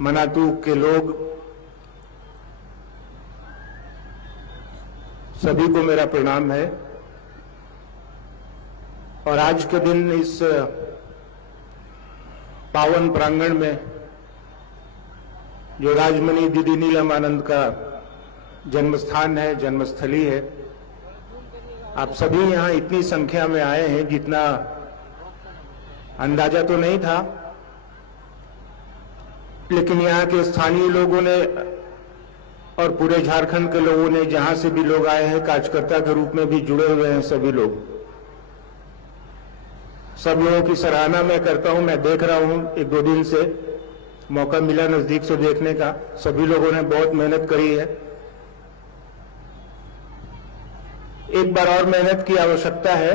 मनातू के लोग, सभी को मेरा प्रणाम है। और आज के दिन इस पावन प्रांगण में जो राजमणि दीदी नीलम आनंद का जन्मस्थान है, जन्मस्थली है, आप सभी यहां इतनी संख्या में आए हैं जितना अंदाजा तो नहीं था, लेकिन यहाँ के स्थानीय लोगों ने और पूरे झारखंड के लोगों ने, जहां से भी लोग आए हैं, कार्यकर्ता के रूप में भी जुड़े हुए हैं सभी लोग। सब लोगों की सराहना मैं करता हूं। मैं देख रहा हूं, एक दो दिन से मौका मिला नजदीक से देखने का। सभी लोगों ने बहुत मेहनत करी है। एक बार और मेहनत की आवश्यकता है,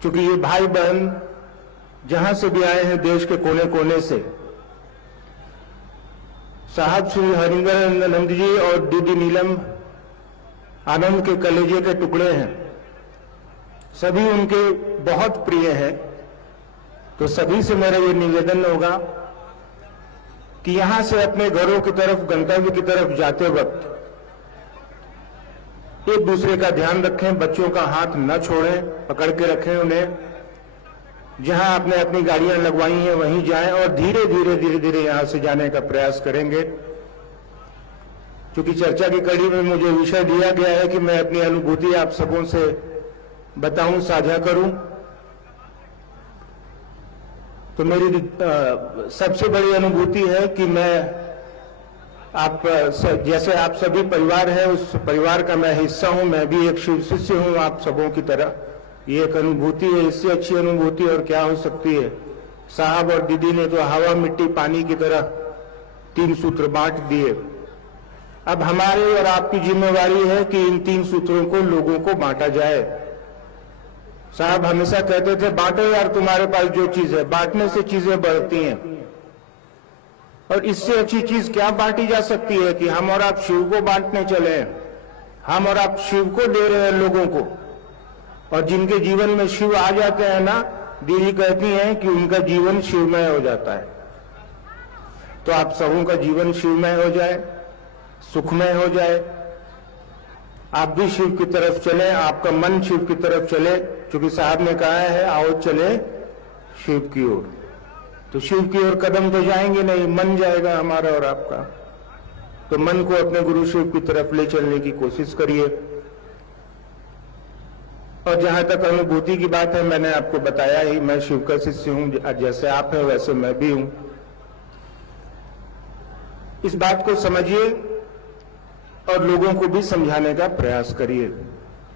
क्योंकि ये भाई बहन जहां से भी आए हैं देश के कोने कोने से, साहब श्री हरिंदर आनंद जी और दीदी नीलम आनंद के कलेजे के टुकड़े हैं। सभी उनके बहुत प्रिय हैं। तो सभी से मेरा ये निवेदन होगा कि यहां से अपने घरों की तरफ, गंतव्य की तरफ जाते वक्त एक दूसरे का ध्यान रखें, बच्चों का हाथ न छोड़ें, पकड़ के रखें उन्हें। जहां आपने अपनी गाड़ियां लगवाई हैं वहीं जाएं और धीरे धीरे यहां से जाने का प्रयास करेंगे। क्योंकि चर्चा की कड़ी में मुझे विषय दिया गया है कि मैं अपनी अनुभूति आप सबों से बताऊं, साझा करूं। तो मेरी सबसे बड़ी अनुभूति है कि मैं जैसे आप सभी परिवार है, उस परिवार का मैं हिस्सा हूं। मैं भी एक शिव शिष्य हूं आप सबों की तरह। ये एक अनुभूति है, इससे अच्छी अनुभूति और क्या हो सकती है। साहब और दीदी ने तो हवा मिट्टी पानी की तरह 3 सूत्र बांट दिए। अब हमारी और आपकी जिम्मेवारी है कि इन 3 सूत्रों को लोगों को बांटा जाए। साहब हमेशा कहते थे, बांटो यार, तुम्हारे पास जो चीज है। बांटने से चीजें बढ़ती हैं। और इससे अच्छी चीज क्या बांटी जा सकती है कि हम और आप शिव को बांटने चले। हम और आप शिव को दे रहे हैं लोगों को। और जिनके जीवन में शिव आ जाते हैं ना, दीदी कहती हैं कि उनका जीवन शिवमय हो जाता है। तो आप सबों का जीवन शिवमय हो जाए, सुखमय हो जाए। आप भी शिव की तरफ चले, आपका मन शिव की तरफ चले, क्योंकि साहब ने कहा है आओ चले शिव की ओर। तो शिव की ओर कदम तो जाएंगे नहीं, मन जाएगा हमारा और आपका। तो मन को अपने गुरु शिव की तरफ ले चलने की कोशिश करिए। और जहां तक अनुभूति की बात है, मैंने आपको बताया ही, मैं शिव का शिष्य हूं। जैसे आप हैं वैसे मैं भी हूं। इस बात को समझिए और लोगों को भी समझाने का प्रयास करिए।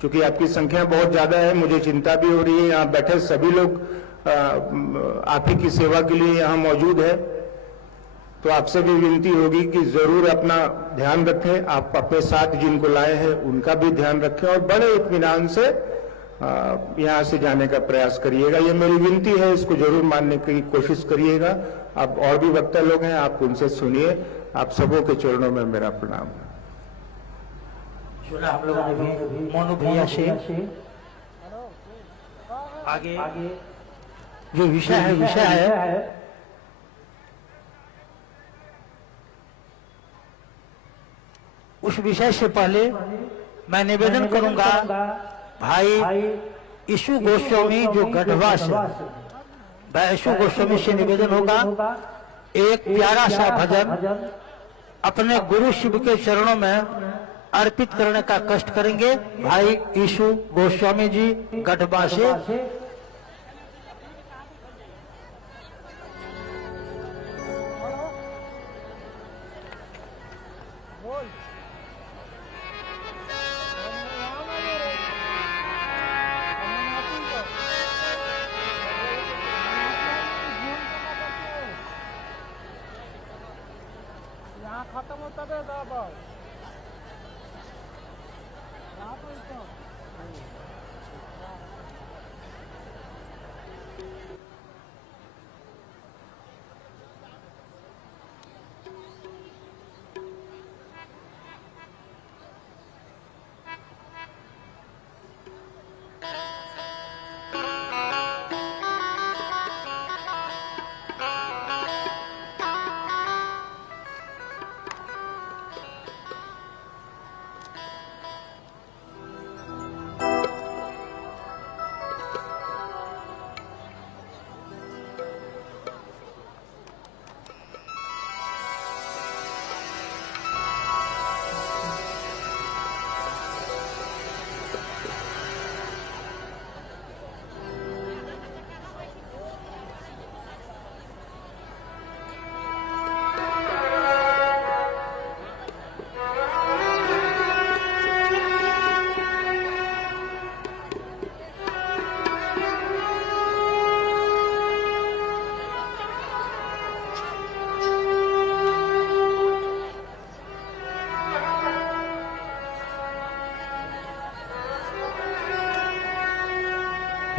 क्योंकि आपकी संख्या बहुत ज्यादा है, मुझे चिंता भी हो रही है। यहां बैठे सभी लोग आप ही की सेवा के लिए यहां मौजूद है। तो आपसे भी विनती होगी कि जरूर अपना ध्यान रखें। आप अपने साथ जिनको लाए हैं उनका भी ध्यान रखें और बड़े इत्मीनान से यहां से जाने का प्रयास करिएगा। ये मेरी विनती है, इसको जरूर मानने की कोशिश करिएगा। अब और भी वक्ता लोग हैं, आप उनसे सुनिए। आप सबों के चरणों में मेरा प्रणाम। सुना हम लोगों ने भी मोनू भैया से। आगे जो विषय है उस विषय से पहले मैं निवेदन करूंगा, भाई यीशु गोस्वामी जो गढ़वा से, भाई यीशु गोस्वामी से निवेदन होगा, एक प्यारा सा भजन अपने गुरु शिव के चरणों में अर्पित करने का कष्ट करेंगे। भाई यीशु गोस्वामी जी गढ़वा से। खत्म होता है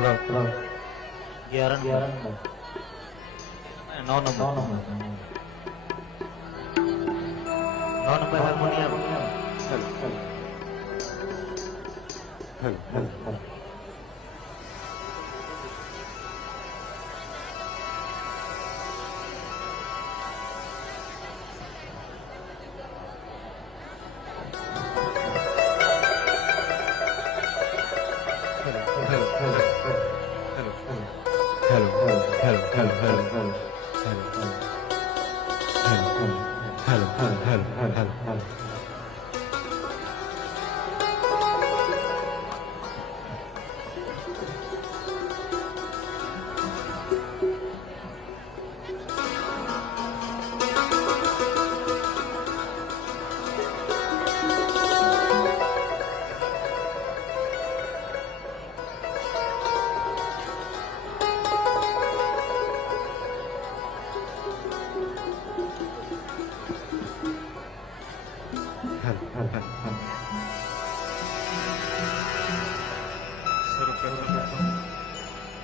11 9 नंबर हारमोनियम।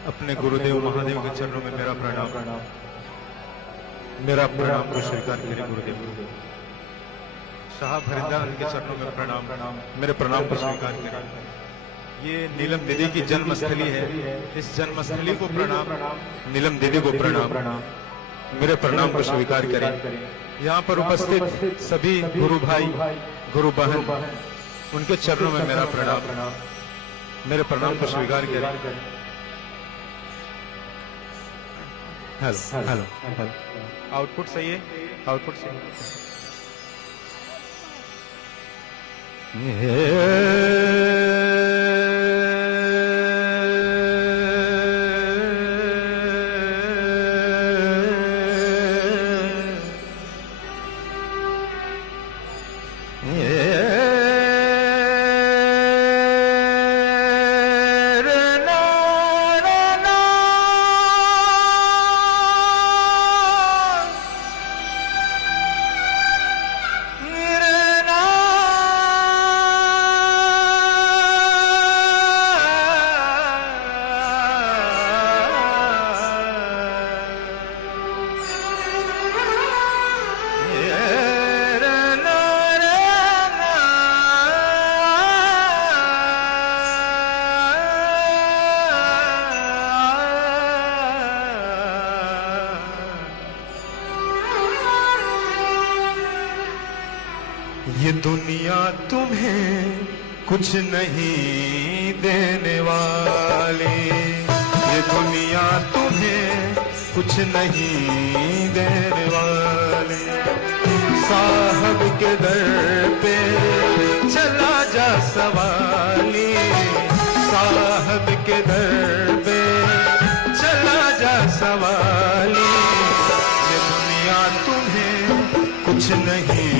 अपने गुरुदेव महादेव के चरणों में मेरा प्रणाम को स्वीकार करें गुरुदेव। साहब हरिंदर के चरणों में प्रणाम, मेरे प्रणाम को स्वीकार करें। ये नीलम दीदी की जन्मस्थली है, इस जन्मस्थली को प्रणाम, नीलम दीदी को प्रणाम, मेरे प्रणाम को स्वीकार करें। यहाँ पर उपस्थित सभी गुरु भाई गुरु बहन उनके चरणों में मेरा प्रणाम, मेरे प्रणाम को स्वीकार करें। हेलो आउटपुट सही है, आउटपुट सही है। ये दुनिया तुम्हें कुछ नहीं देने वाली, ये दुनिया तुम्हें कुछ नहीं देने वाली। साहब के दर पे चला जा सवाली, साहब के दर पे चला जा सवाली। ये दुनिया तुम्हें कुछ नहीं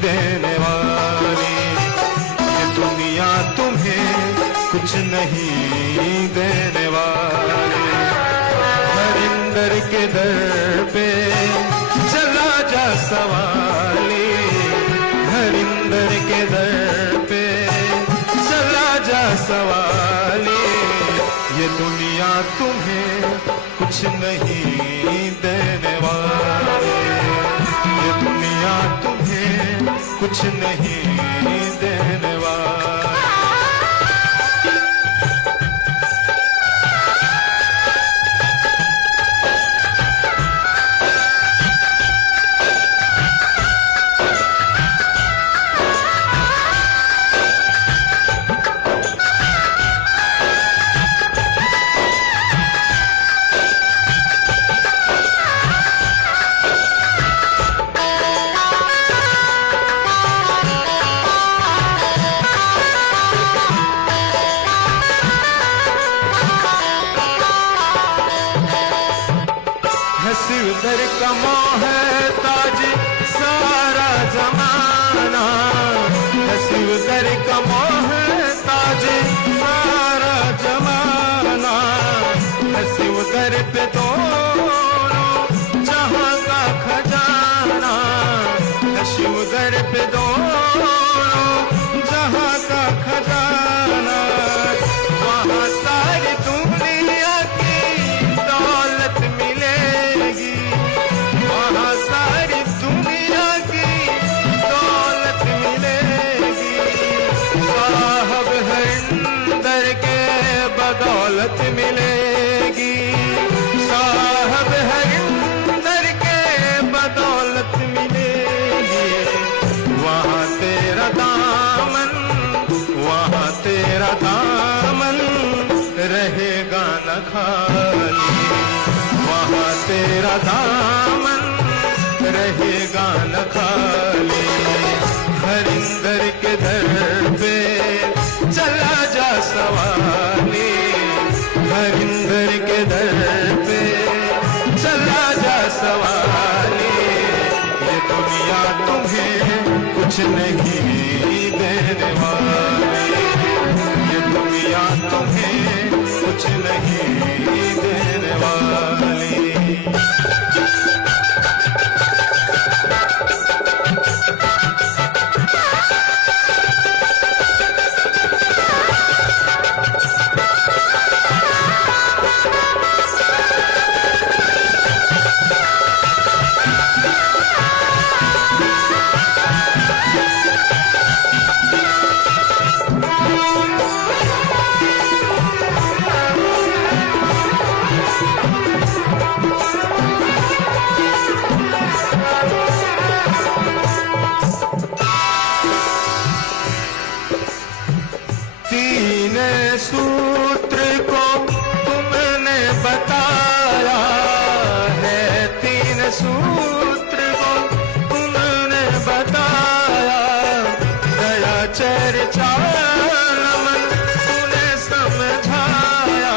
देने वाली, ये दुनिया तुम्हें कुछ नहीं देने वाली। हरिंदर के दर पे चला जा सवाली, हरिंदर के दर पे चला जा सवाली। ये दुनिया तुम्हें कुछ नहीं देने वाली, ये दुनिया तुम्हें कुछ नहीं देने वाली। उधर कमो है ताज सारा जमाना, हसी उधर कमो है ताज सारा जमाना। हसी उधर पे दोनों जहां का खजाना, हसी उधर पे दोनों जहां का खजाना। वहां सारी दुनिया दामन रहेगा न खाली। हरिंदर के दर पे चला जा सवाली, हरिंदर के दर पे चला जा सवाली। ये दुनिया तुम्हें कुछ नहीं देने वाली, ये दुनिया तुम्हें कुछ नहीं देने वाली। तीन सूत्र को तुमने बताया है, तीन सूत्र को तुमने बताया। दया चर्चा नमन तूने समझाया,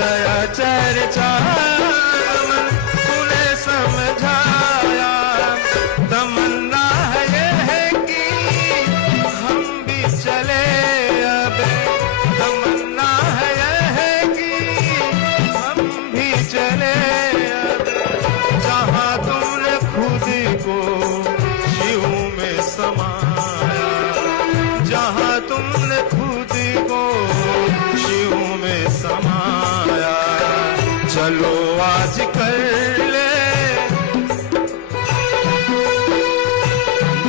दया चर्चा नमन तूने समझाया। तमन्ना है ये है कि हम भी चले, तमन्ना है यह कि हम भी चले। जहाँ तुमने खुद को शिव में समाया, जहाँ तुमने खुद को शिव में समाया। चलो आज कर ले,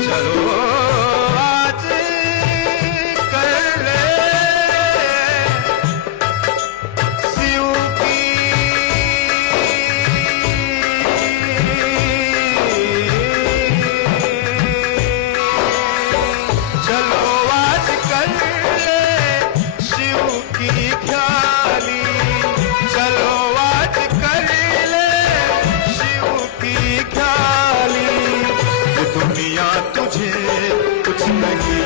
चलो आज कर ले शिव की चलो आज कर ले शिव की ख्याली, चलो आज कर ले शिव की ख्याली। ये दुनिया तुझे कुछ नहीं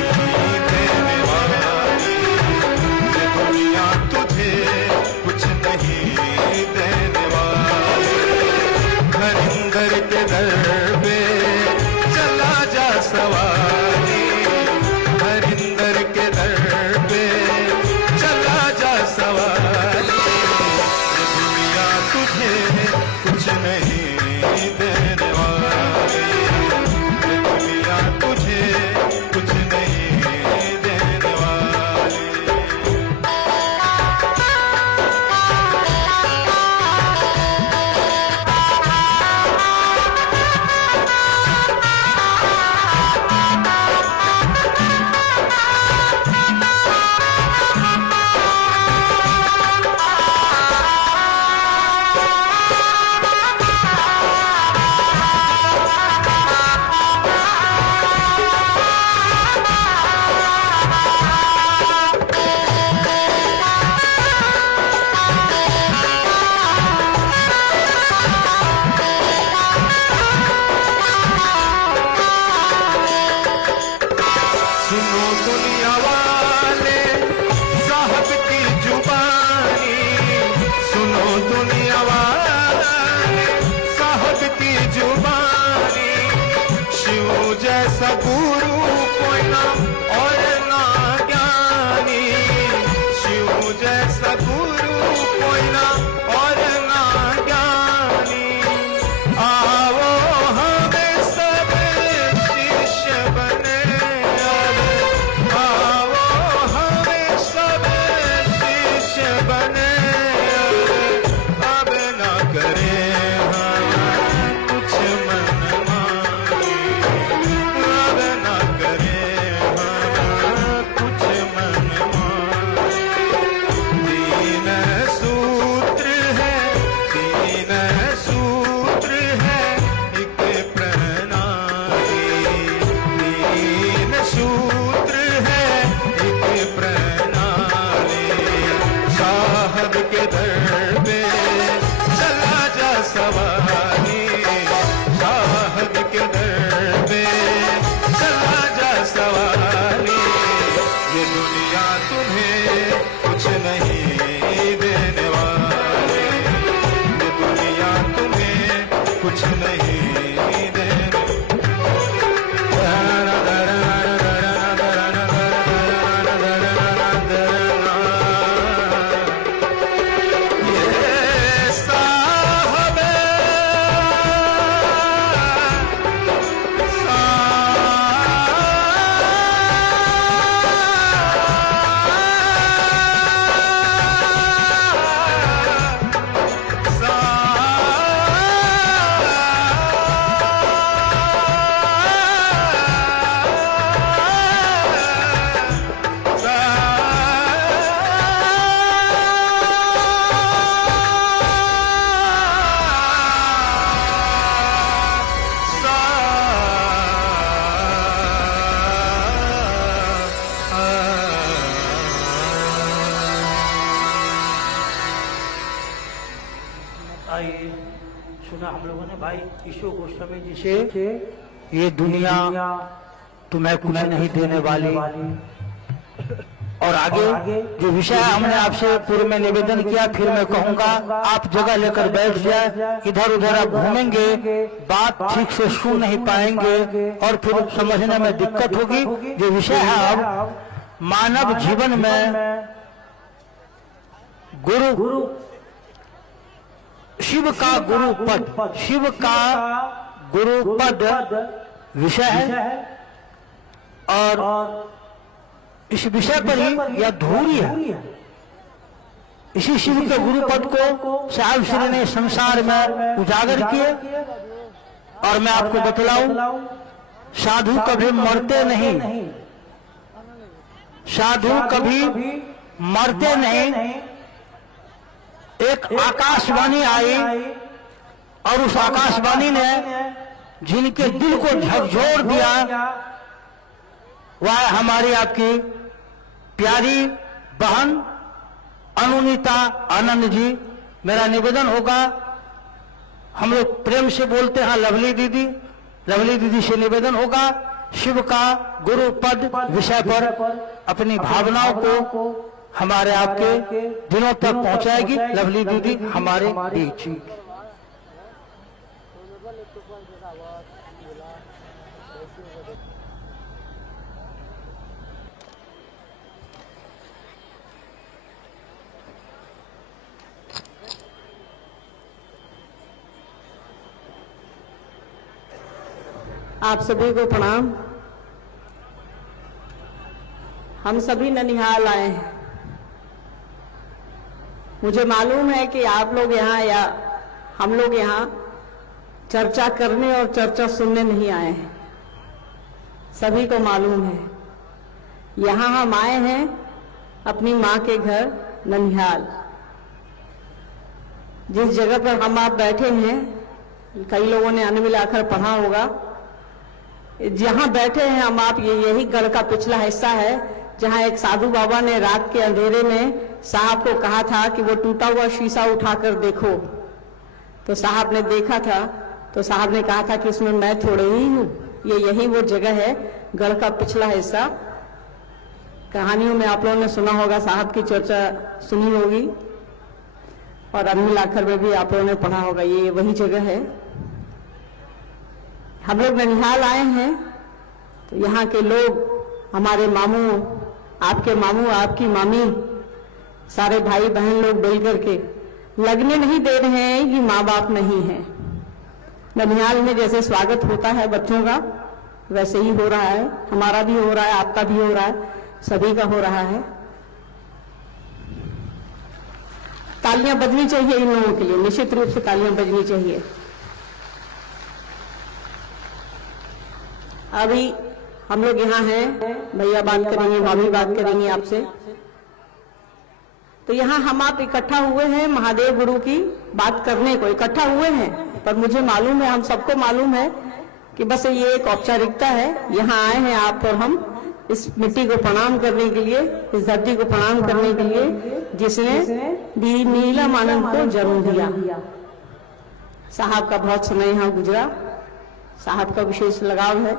देने वाली, ये दुनिया तुझे कुछ नहीं देने वाली। हरिंदर के दर पे चला जा सवारी, हरिंदर के दर पे चला जा सवारी। ये दुनिया तुझे कुछ नहीं देने वाली, ये दुनिया तुझे कुछ नहीं देने वाली। सुनो दुनिया वाले साहब की जुबानी, सुनो दुनिया वाले साहब की जुबानी। शिव जैसा गुरु कोई ना और ना ज्ञानी, शिव जैसा गुरु कोई ना और ना ज्ञानी। आओ हमें सब शिष्य बने, बने अब ना करे हम कुछ मन मानी, अब ना करे हम कुछ मन मानी। तीन सूत्र है, तीन सूत्र है एक प्रणाली, तीन सूत्र है एक प्रणाली। साहब के दर पे चला जा सवार, कुछ नहीं देने। आइए सुना हम लोगों ने भाई ईशु गोस्वामी जी से, ये दुनिया तुम्हें कुछ नहीं देने वाली। और आगे जो विषय हमने आपसे पूर्व में निवेदन किया, फिर मैं कहूंगा आप जगह लेकर बैठ जाए, इधर उधर आप घूमेंगे, बात ठीक से सुन नहीं पाएंगे और फिर समझने में दिक्कत होगी। जो विषय है अब मानव जीवन में गुरु, शिव का गुरु पद, शिव का गुरु पद विषय है और इस विषय पर ही यह धूरी है। इसी शिव के गुरु पद को साहब श्री ने संसार में उजागर किए। और मैं आपको बतलाऊं, साधु कभी मरते नहीं, साधु कभी मरते नहीं। एक आकाशवाणी आई और उस आकाशवाणी ने जिनके दिल को झकझोर दिया वह हमारी आपकी प्यारी बहन अनुनीता आनंद जी। मेरा निवेदन होगा, हम लोग प्रेम से बोलते हैं लवली दीदी, लवली दीदी से निवेदन होगा शिव का गुरु पद विषय पर अपनी भावनाओं को हमारे आपके दिनों तक पहुंचाएगी लवली दीदी हमारे बीच। आप सभी को प्रणाम। हम सभी ननिहाल आए हैं। मुझे मालूम है कि आप लोग यहाँ या हम लोग यहाँ चर्चा करने और चर्चा सुनने नहीं आए हैं, सभी को मालूम है। यहाँ हम आए हैं अपनी माँ के घर ननिहाल। जिस जगह पर हम आप बैठे हैं, कई लोगों ने अन्न मिलाकर पढ़ा होगा, जहाँ बैठे हैं हम आप, ये यही गढ़ का पिछला हिस्सा है जहाँ एक साधु बाबा ने रात के अंधेरे में साहब को कहा था कि वो टूटा हुआ शीशा उठाकर देखो। तो साहब ने देखा था, तो साहब ने कहा था कि इसमें मैं थोड़े ही हूँ, ये यही वो जगह है, गढ़ का पिछला हिस्सा। कहानियों में आप लोगों ने सुना होगा, साहब की चर्चा सुनी होगी और अन्न मिलाकर में भी आप लोगों ने पढ़ा होगा, ये वही जगह है। हम लोग ननिहाल आए हैं तो यहाँ के लोग, हमारे मामू, आपके मामू, आपकी मामी, सारे भाई बहन लोग मिल करके लगने नहीं दे रहे हैं कि माँ बाप नहीं है। ननिहाल में जैसे स्वागत होता है बच्चों का, वैसे ही हो रहा है, हमारा भी हो रहा है, आपका भी हो रहा है, सभी का हो रहा है। तालियां बजनी चाहिए इन लोगों के लिए, निश्चित रूप से तालियां बजनी चाहिए। अभी हम लोग यहाँ हैं, भैया बात करेंगे, भाभी बात करेंगी आपसे। तो यहाँ हम आप इकट्ठा हुए हैं महादेव गुरु की बात करने को इकट्ठा हुए हैं, पर मुझे मालूम है, हम सबको मालूम है कि बस ये एक औपचारिकता है। यहाँ आए हैं आप और हम इस मिट्टी को प्रणाम करने के लिए, इस धरती को प्रणाम करने के लिए जिसने दी नीलम आनंद को जन्म दिया। साहब का बहुत समय यहाँ गुजरा, साहब का विशेष लगाव है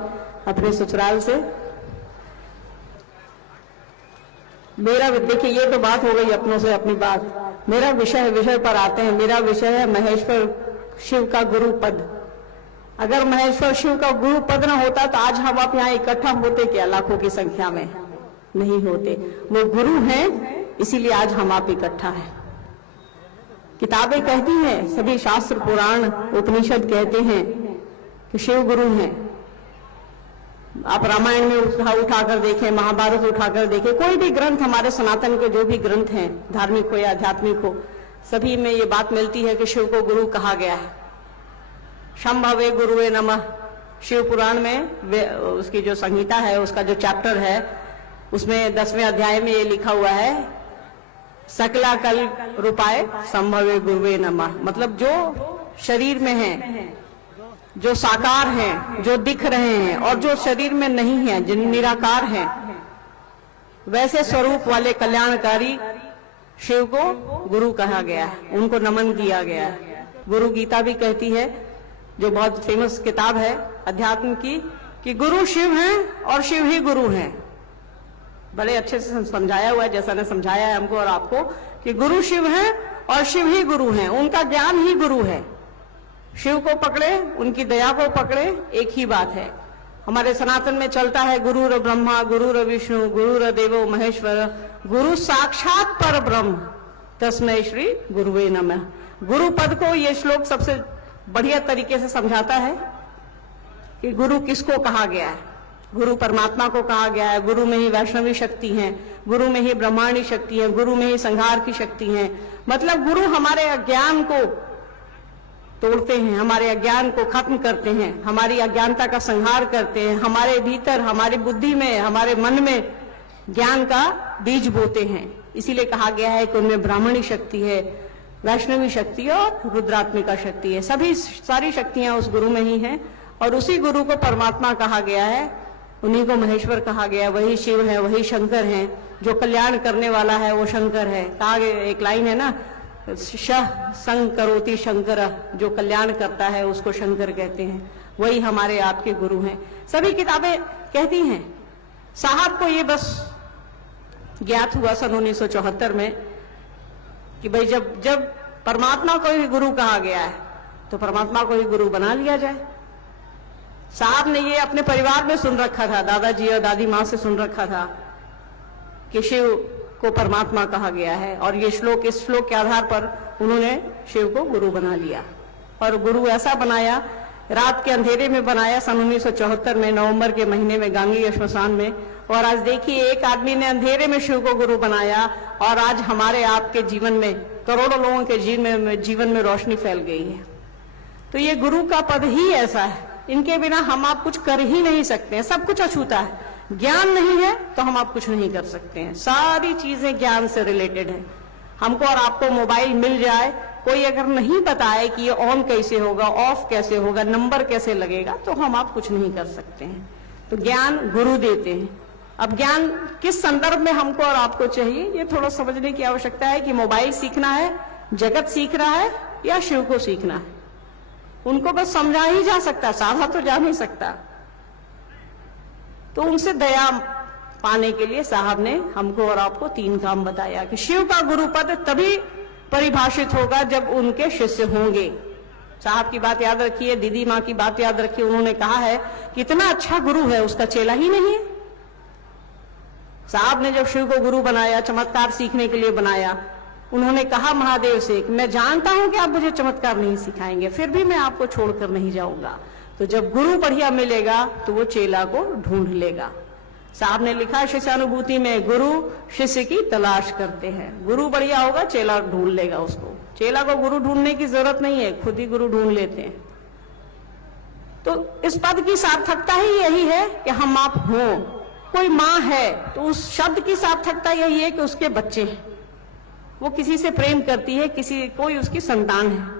अपने ससुराल से। मेरा देखिए, ये तो बात हो गई अपनों से अपनी बात। मेरा विषय पर आते हैं। मेरा विषय है महेश्वर शिव का गुरु पद। अगर महेश्वर शिव का गुरु पद न होता तो आज हम आप यहाँ इकट्ठा होते क्या, लाखों की संख्या में नहीं होते। वो गुरु हैं, इसीलिए आज हम आप इकट्ठा हैं। किताबें कहती हैं, सभी शास्त्र पुराण उपनिषद कहते हैं कि शिव गुरु हैं। आप रामायण में उठाकर देखें, महाभारत उठाकर देखें, कोई भी ग्रंथ, हमारे सनातन के जो भी ग्रंथ हैं, धार्मिक हो या आध्यात्मिक हो, सभी में ये बात मिलती है कि शिव को गुरु कहा गया है। शंभवे गुरुवे नमः, शिव पुराण में उसकी जो संहिता है, उसका जो चैप्टर है, उसमें 10वें अध्याय में ये लिखा हुआ है, सकला कल रूपाय संभवे गुरुवे नमः। मतलब जो शरीर में है, जो साकार हैं, जो दिख रहे हैं, और जो शरीर में नहीं है, जिन निराकार हैं, वैसे स्वरूप वाले कल्याणकारी शिव को गुरु कहा गया है, उनको नमन किया गया है। गुरु गीता भी कहती है, जो बहुत फेमस किताब है अध्यात्म की, कि गुरु शिव हैं और शिव ही गुरु हैं। बड़े अच्छे से समझाया हुआ है, जैसा ने समझाया है हमको और आपको, कि गुरु शिव हैं और शिव ही गुरु हैं, उनका ज्ञान ही गुरु है। शिव को पकड़े, उनकी दया को पकड़े, एक ही बात है। हमारे सनातन में चलता है गुरुर ब्रह्मा गुरुर विष्णु गुरुर देवो महेश्वर गुरु साक्षात पर ब्रह्म तस्मै श्री गुरुवे नमः। गुरु पद को ये श्लोक सबसे बढ़िया तरीके से समझाता है कि गुरु किसको कहा गया है। गुरु परमात्मा को कहा गया है। गुरु में ही वैष्णवी शक्ति है, गुरु में ही ब्रह्मांडी शक्ति है, गुरु में ही संहार की शक्ति है। मतलब गुरु हमारे अज्ञान को तोड़ते हैं, हमारे अज्ञान को खत्म करते हैं, हमारी अज्ञानता का संहार करते हैं, हमारे भीतर, हमारी बुद्धि में, हमारे मन में ज्ञान का बीज बोते हैं। इसीलिए कहा गया है कि उनमें ब्राह्मणी शक्ति है, वैष्णवी शक्ति और रुद्रात्मिका शक्ति है। सभी सारी शक्तियां उस गुरु में ही हैं और उसी गुरु को परमात्मा कहा गया है, उन्हीं को महेश्वर कहा गया। वही शिव है, वही शंकर है, जो कल्याण करने वाला है वो शंकर है। कहा गया, एक लाइन है ना, शह संग करोति शंकर, जो कल्याण करता है उसको शंकर कहते हैं। वही हमारे आपके गुरु हैं। सभी किताबें कहती हैं। साहब को ये बस ज्ञात हुआ सन 1974 में कि भाई जब परमात्मा को ही गुरु कहा गया है तो परमात्मा को ही गुरु बना लिया जाए। साहब ने ये अपने परिवार में सुन रखा था, दादाजी और दादी माँ से सुन रखा था कि शिव को परमात्मा कहा गया है, और ये श्लोक, इस श्लोक के आधार पर उन्होंने शिव को गुरु बना लिया। और गुरु ऐसा बनाया, रात के अंधेरे में बनाया सन 1974 में, नवंबर के महीने में, गांगी श्मशान में। और आज देखिए, एक आदमी ने अंधेरे में शिव को गुरु बनाया और आज हमारे आपके जीवन में, करोड़ों लोगों के जीवन में रोशनी फैल गई है। तो ये गुरु का पद ही ऐसा है, इनके बिना हम आप कुछ कर ही नहीं सकते हैं। सब कुछ अछूता है, ज्ञान नहीं है तो हम आप कुछ नहीं कर सकते हैं। सारी चीजें ज्ञान से रिलेटेड है। हमको और आपको मोबाइल मिल जाए, कोई अगर नहीं बताए कि ये ऑन कैसे होगा, ऑफ कैसे होगा, नंबर कैसे लगेगा, तो हम आप कुछ नहीं कर सकते हैं। तो ज्ञान गुरु देते हैं। अब ज्ञान किस संदर्भ में हमको और आपको चाहिए, ये थोड़ा समझने की आवश्यकता है कि मोबाइल सीखना है, जगत सीख रहा है, या शिव को सीखना है। उनको बस समझा ही जा सकता, साधा तो जा नहीं सकता। तो उनसे दया पाने के लिए साहब ने हमको और आपको 3 काम बताया कि शिव का गुरु पद तभी परिभाषित होगा जब उनके शिष्य होंगे। साहब की बात याद रखिए, दीदी माँ की बात याद रखिए। उन्होंने कहा है कि इतना अच्छा गुरु है, उसका चेला ही नहीं है। साहब ने जब शिव को गुरु बनाया, चमत्कार सीखने के लिए बनाया, उन्होंने कहा महादेव से कि मैं जानता हूं कि आप मुझे चमत्कार नहीं सिखाएंगे, फिर भी मैं आपको छोड़कर नहीं जाऊंगा। तो जब गुरु बढ़िया मिलेगा तो वो चेला को ढूंढ लेगा। साहब ने लिखा शिष्यानुभूति में, गुरु शिष्य की तलाश करते हैं। गुरु बढ़िया होगा, चेला ढूंढ लेगा उसको। चेला को गुरु ढूंढने की जरूरत नहीं है, खुद ही गुरु ढूंढ लेते हैं। तो इस पद की सार्थकता ही यही है कि हम आप हों। कोई माँ है तो उस शब्द की सार्थकता यही है कि उसके बच्चे हैं, वो किसी से प्रेम करती है, कोई उसकी संतान है।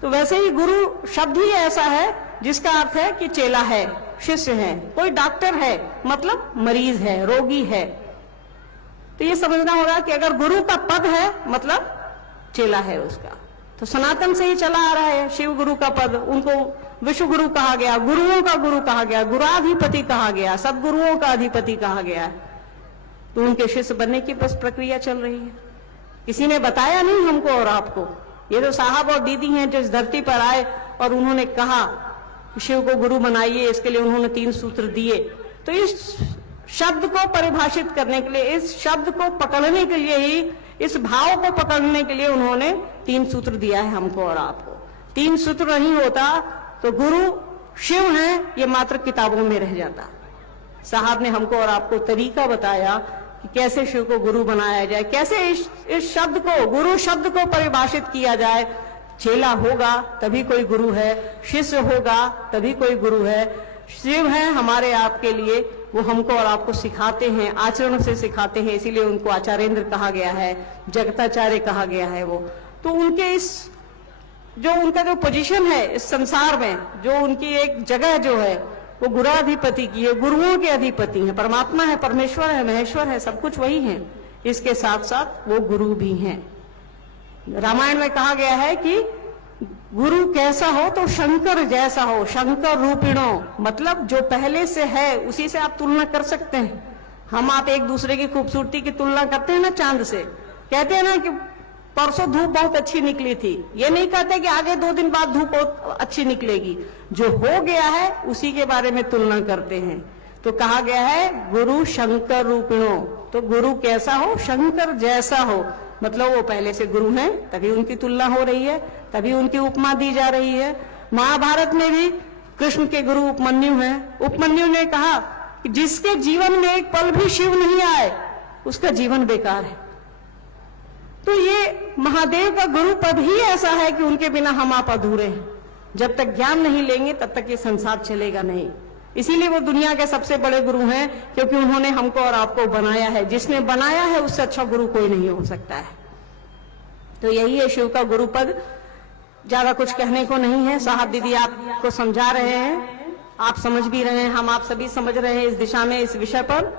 तो वैसे ही गुरु शब्द ही ऐसा है जिसका अर्थ है कि चेला है, शिष्य है। कोई डॉक्टर है मतलब मरीज है, रोगी है। तो ये समझना होगा कि अगर गुरु का पद है मतलब चेला है उसका। तो सनातन से ही चला आ रहा है शिव गुरु का पद। उनको विश्व गुरु कहा गया, गुरुओं का गुरु कहा गया, गुराधिपति कहा गया, सब गुरुओं का अधिपति कहा गया। तो उनके शिष्य बनने की बस प्रक्रिया चल रही है। किसी ने बताया नहीं हमको और आपको। ये तो साहब और दीदी हैं जो इस धरती पर आए और उन्होंने कहा शिव को गुरु बनाइए, इसके लिए उन्होंने 3 सूत्र दिए। तो इस शब्द को परिभाषित करने के लिए, इस शब्द को पकड़ने के लिए ही, इस भाव को पकड़ने के लिए उन्होंने 3 सूत्र दिया है हमको और आपको। 3 सूत्र नहीं होता तो गुरु शिव हैं ये मात्र किताबों में रह जाता। साहब ने हमको और आपको तरीका बताया कि कैसे शिव को गुरु बनाया जाए, कैसे इस शब्द को, गुरु शब्द को परिभाषित किया जाए। चेला होगा तभी कोई गुरु है, शिष्य होगा तभी कोई गुरु है। शिव है हमारे आपके लिए, वो हमको और आपको सिखाते हैं, आचरण से सिखाते हैं, इसीलिए उनको आचार्येंद्र कहा गया है, जगताचार्य कहा गया है। वो तो उनके इस जो उनका जो पोजीशन है इस संसार में, जो उनकी एक जगह जो है वो गुराधिपति की है, गुरुओं के अधिपति हैं। परमात्मा है, परमेश्वर है, महेश्वर है, सब कुछ वही है। इसके साथ साथ वो गुरु भी हैं। रामायण में कहा गया है कि गुरु कैसा हो तो शंकर जैसा हो, शंकर रूपिणो, मतलब जो पहले से है उसी से आप तुलना कर सकते हैं। हम आप एक दूसरे की खूबसूरती की तुलना करते हैं ना चांद से, कहते हैं ना कि परसों धूप बहुत अच्छी निकली थी, ये नहीं कहते कि आगे 2 दिन बाद धूप बहुत अच्छी निकलेगी। जो हो गया है उसी के बारे में तुलना करते हैं। तो कहा गया है गुरु शंकर रूपिणो, तो गुरु कैसा हो, शंकर जैसा हो, मतलब वो पहले से गुरु हैं तभी उनकी तुलना हो रही है, तभी उनकी उपमा दी जा रही है। महाभारत में भी कृष्ण के गुरु उपमन्यु हैं। उपमन्यु ने कहा कि जिसके जीवन में एक पल भी शिव नहीं आए उसका जीवन बेकार है। तो ये महादेव का गुरु पद ही ऐसा है कि उनके बिना हम आप अधूरे हैं। जब तक ज्ञान नहीं लेंगे तब तक ये संसार चलेगा नहीं। इसीलिए वो दुनिया के सबसे बड़े गुरु हैं, क्योंकि उन्होंने हमको और आपको बनाया है। जिसने बनाया है उससे अच्छा गुरु कोई नहीं हो सकता है। तो यही है शिव का गुरु पद। ज्यादा कुछ कहने को नहीं है। साहब दीदी आपको समझा रहे हैं, आप समझ भी रहे हैं, हम आप सभी समझ रहे हैं इस दिशा में, इस विषय पर।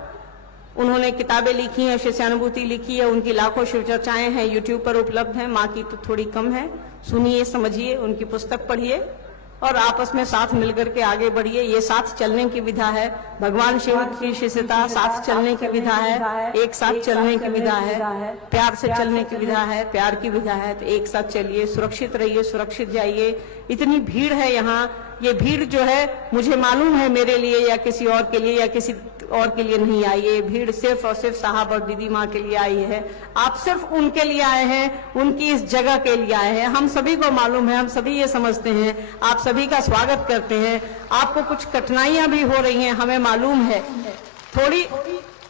उन्होंने किताबें लिखी हैं, शिष्यानुभूति लिखी है, उनकी लाखों शिव चर्चाएं हैं, यूट्यूब पर उपलब्ध हैं। माँ की तो थोड़ी कम है। सुनिए, समझिए, उनकी पुस्तक पढ़िए और आपस में साथ मिलकर के आगे बढ़िए। ये साथ चलने की विधा है। भगवान शिव की शिष्यता साथ चलने की विधा है, एक साथ चलने की विधा है, प्यार से चलने की विधा है, प्यार की विधा है। तो एक साथ चलिए, सुरक्षित रहिए, सुरक्षित जाइए। इतनी भीड़ है यहाँ, ये भीड़ जो है मुझे मालूम है मेरे लिए या किसी और के लिए या किसी और के लिए नहीं आई है। भीड़ सिर्फ और सिर्फ साहब और दीदी माँ के लिए आई है। आप सिर्फ उनके लिए आए हैं, उनकी इस जगह के लिए आए हैं। हम सभी को मालूम है, हम सभी ये समझते हैं, आप सभी का स्वागत करते हैं। आपको कुछ कठिनाइयां भी हो रही हैं, हमें मालूम है। थोड़ी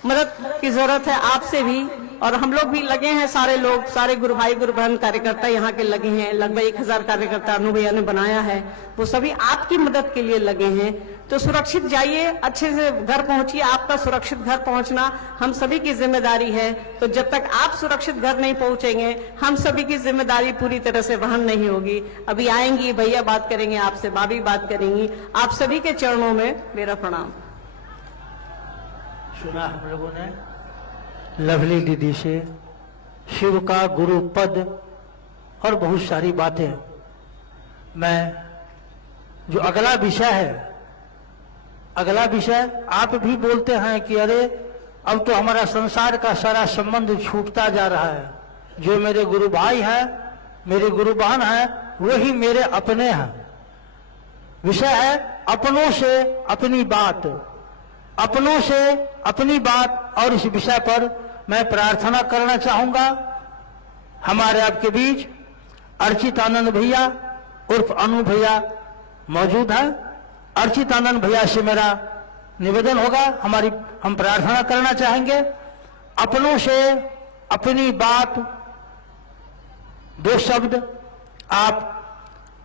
मदद की जरूरत है आपसे भी, और हम लोग भी लगे हैं, सारे लोग, सारे गुरु भाई गुरु बहन कार्यकर्ता यहाँ के लगे हैं। लगभग 1000 कार्यकर्ता अनु भैया ने बनाया है, वो सभी आपकी मदद के लिए लगे हैं। तो सुरक्षित जाइए, अच्छे से घर पहुंचिए। आपका सुरक्षित घर पहुंचना हम सभी की जिम्मेदारी है। तो जब तक आप सुरक्षित घर नहीं पहुंचेंगे, हम सभी की जिम्मेदारी पूरी तरह से वहन नहीं होगी। अभी आएंगी भैया, बात करेंगे आपसे, भाभी बात करेंगी। आप सभी के चरणों में मेरा प्रणाम। सुना हम लोगों ने लवली दीदी से शिव का गुरु पद और बहुत सारी बातें। मैं जो अगला विषय है, अगला विषय आप भी बोलते हैं कि अरे अब तो हमारा संसार का सारा संबंध छूटता जा रहा है। जो मेरे गुरु भाई हैं, मेरे गुरु बहन हैं, वही मेरे अपने हैं। विषय है अपनों से अपनी बात, अपनों से अपनी बात। और इस विषय पर मैं प्रार्थना करना चाहूंगा। हमारे आपके बीच अर्चित आनंद भैया उर्फ अनु भैया मौजूद हैं। अर्चित आनंद भैया से मेरा निवेदन होगा, हम प्रार्थना करना चाहेंगे। अपनों से अपनी बात, 2 शब्द आप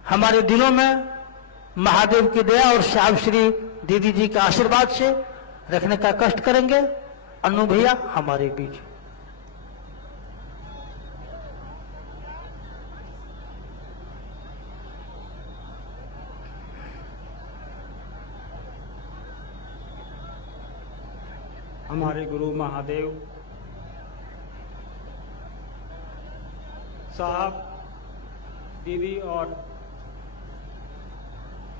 हमारे दिलों में महादेव की दया और साहब श्री दीदी जी के आशीर्वाद से रखने का कष्ट करेंगे। अनु भैया हमारे बीच। हमारे गुरु महादेव साहब, दीदी और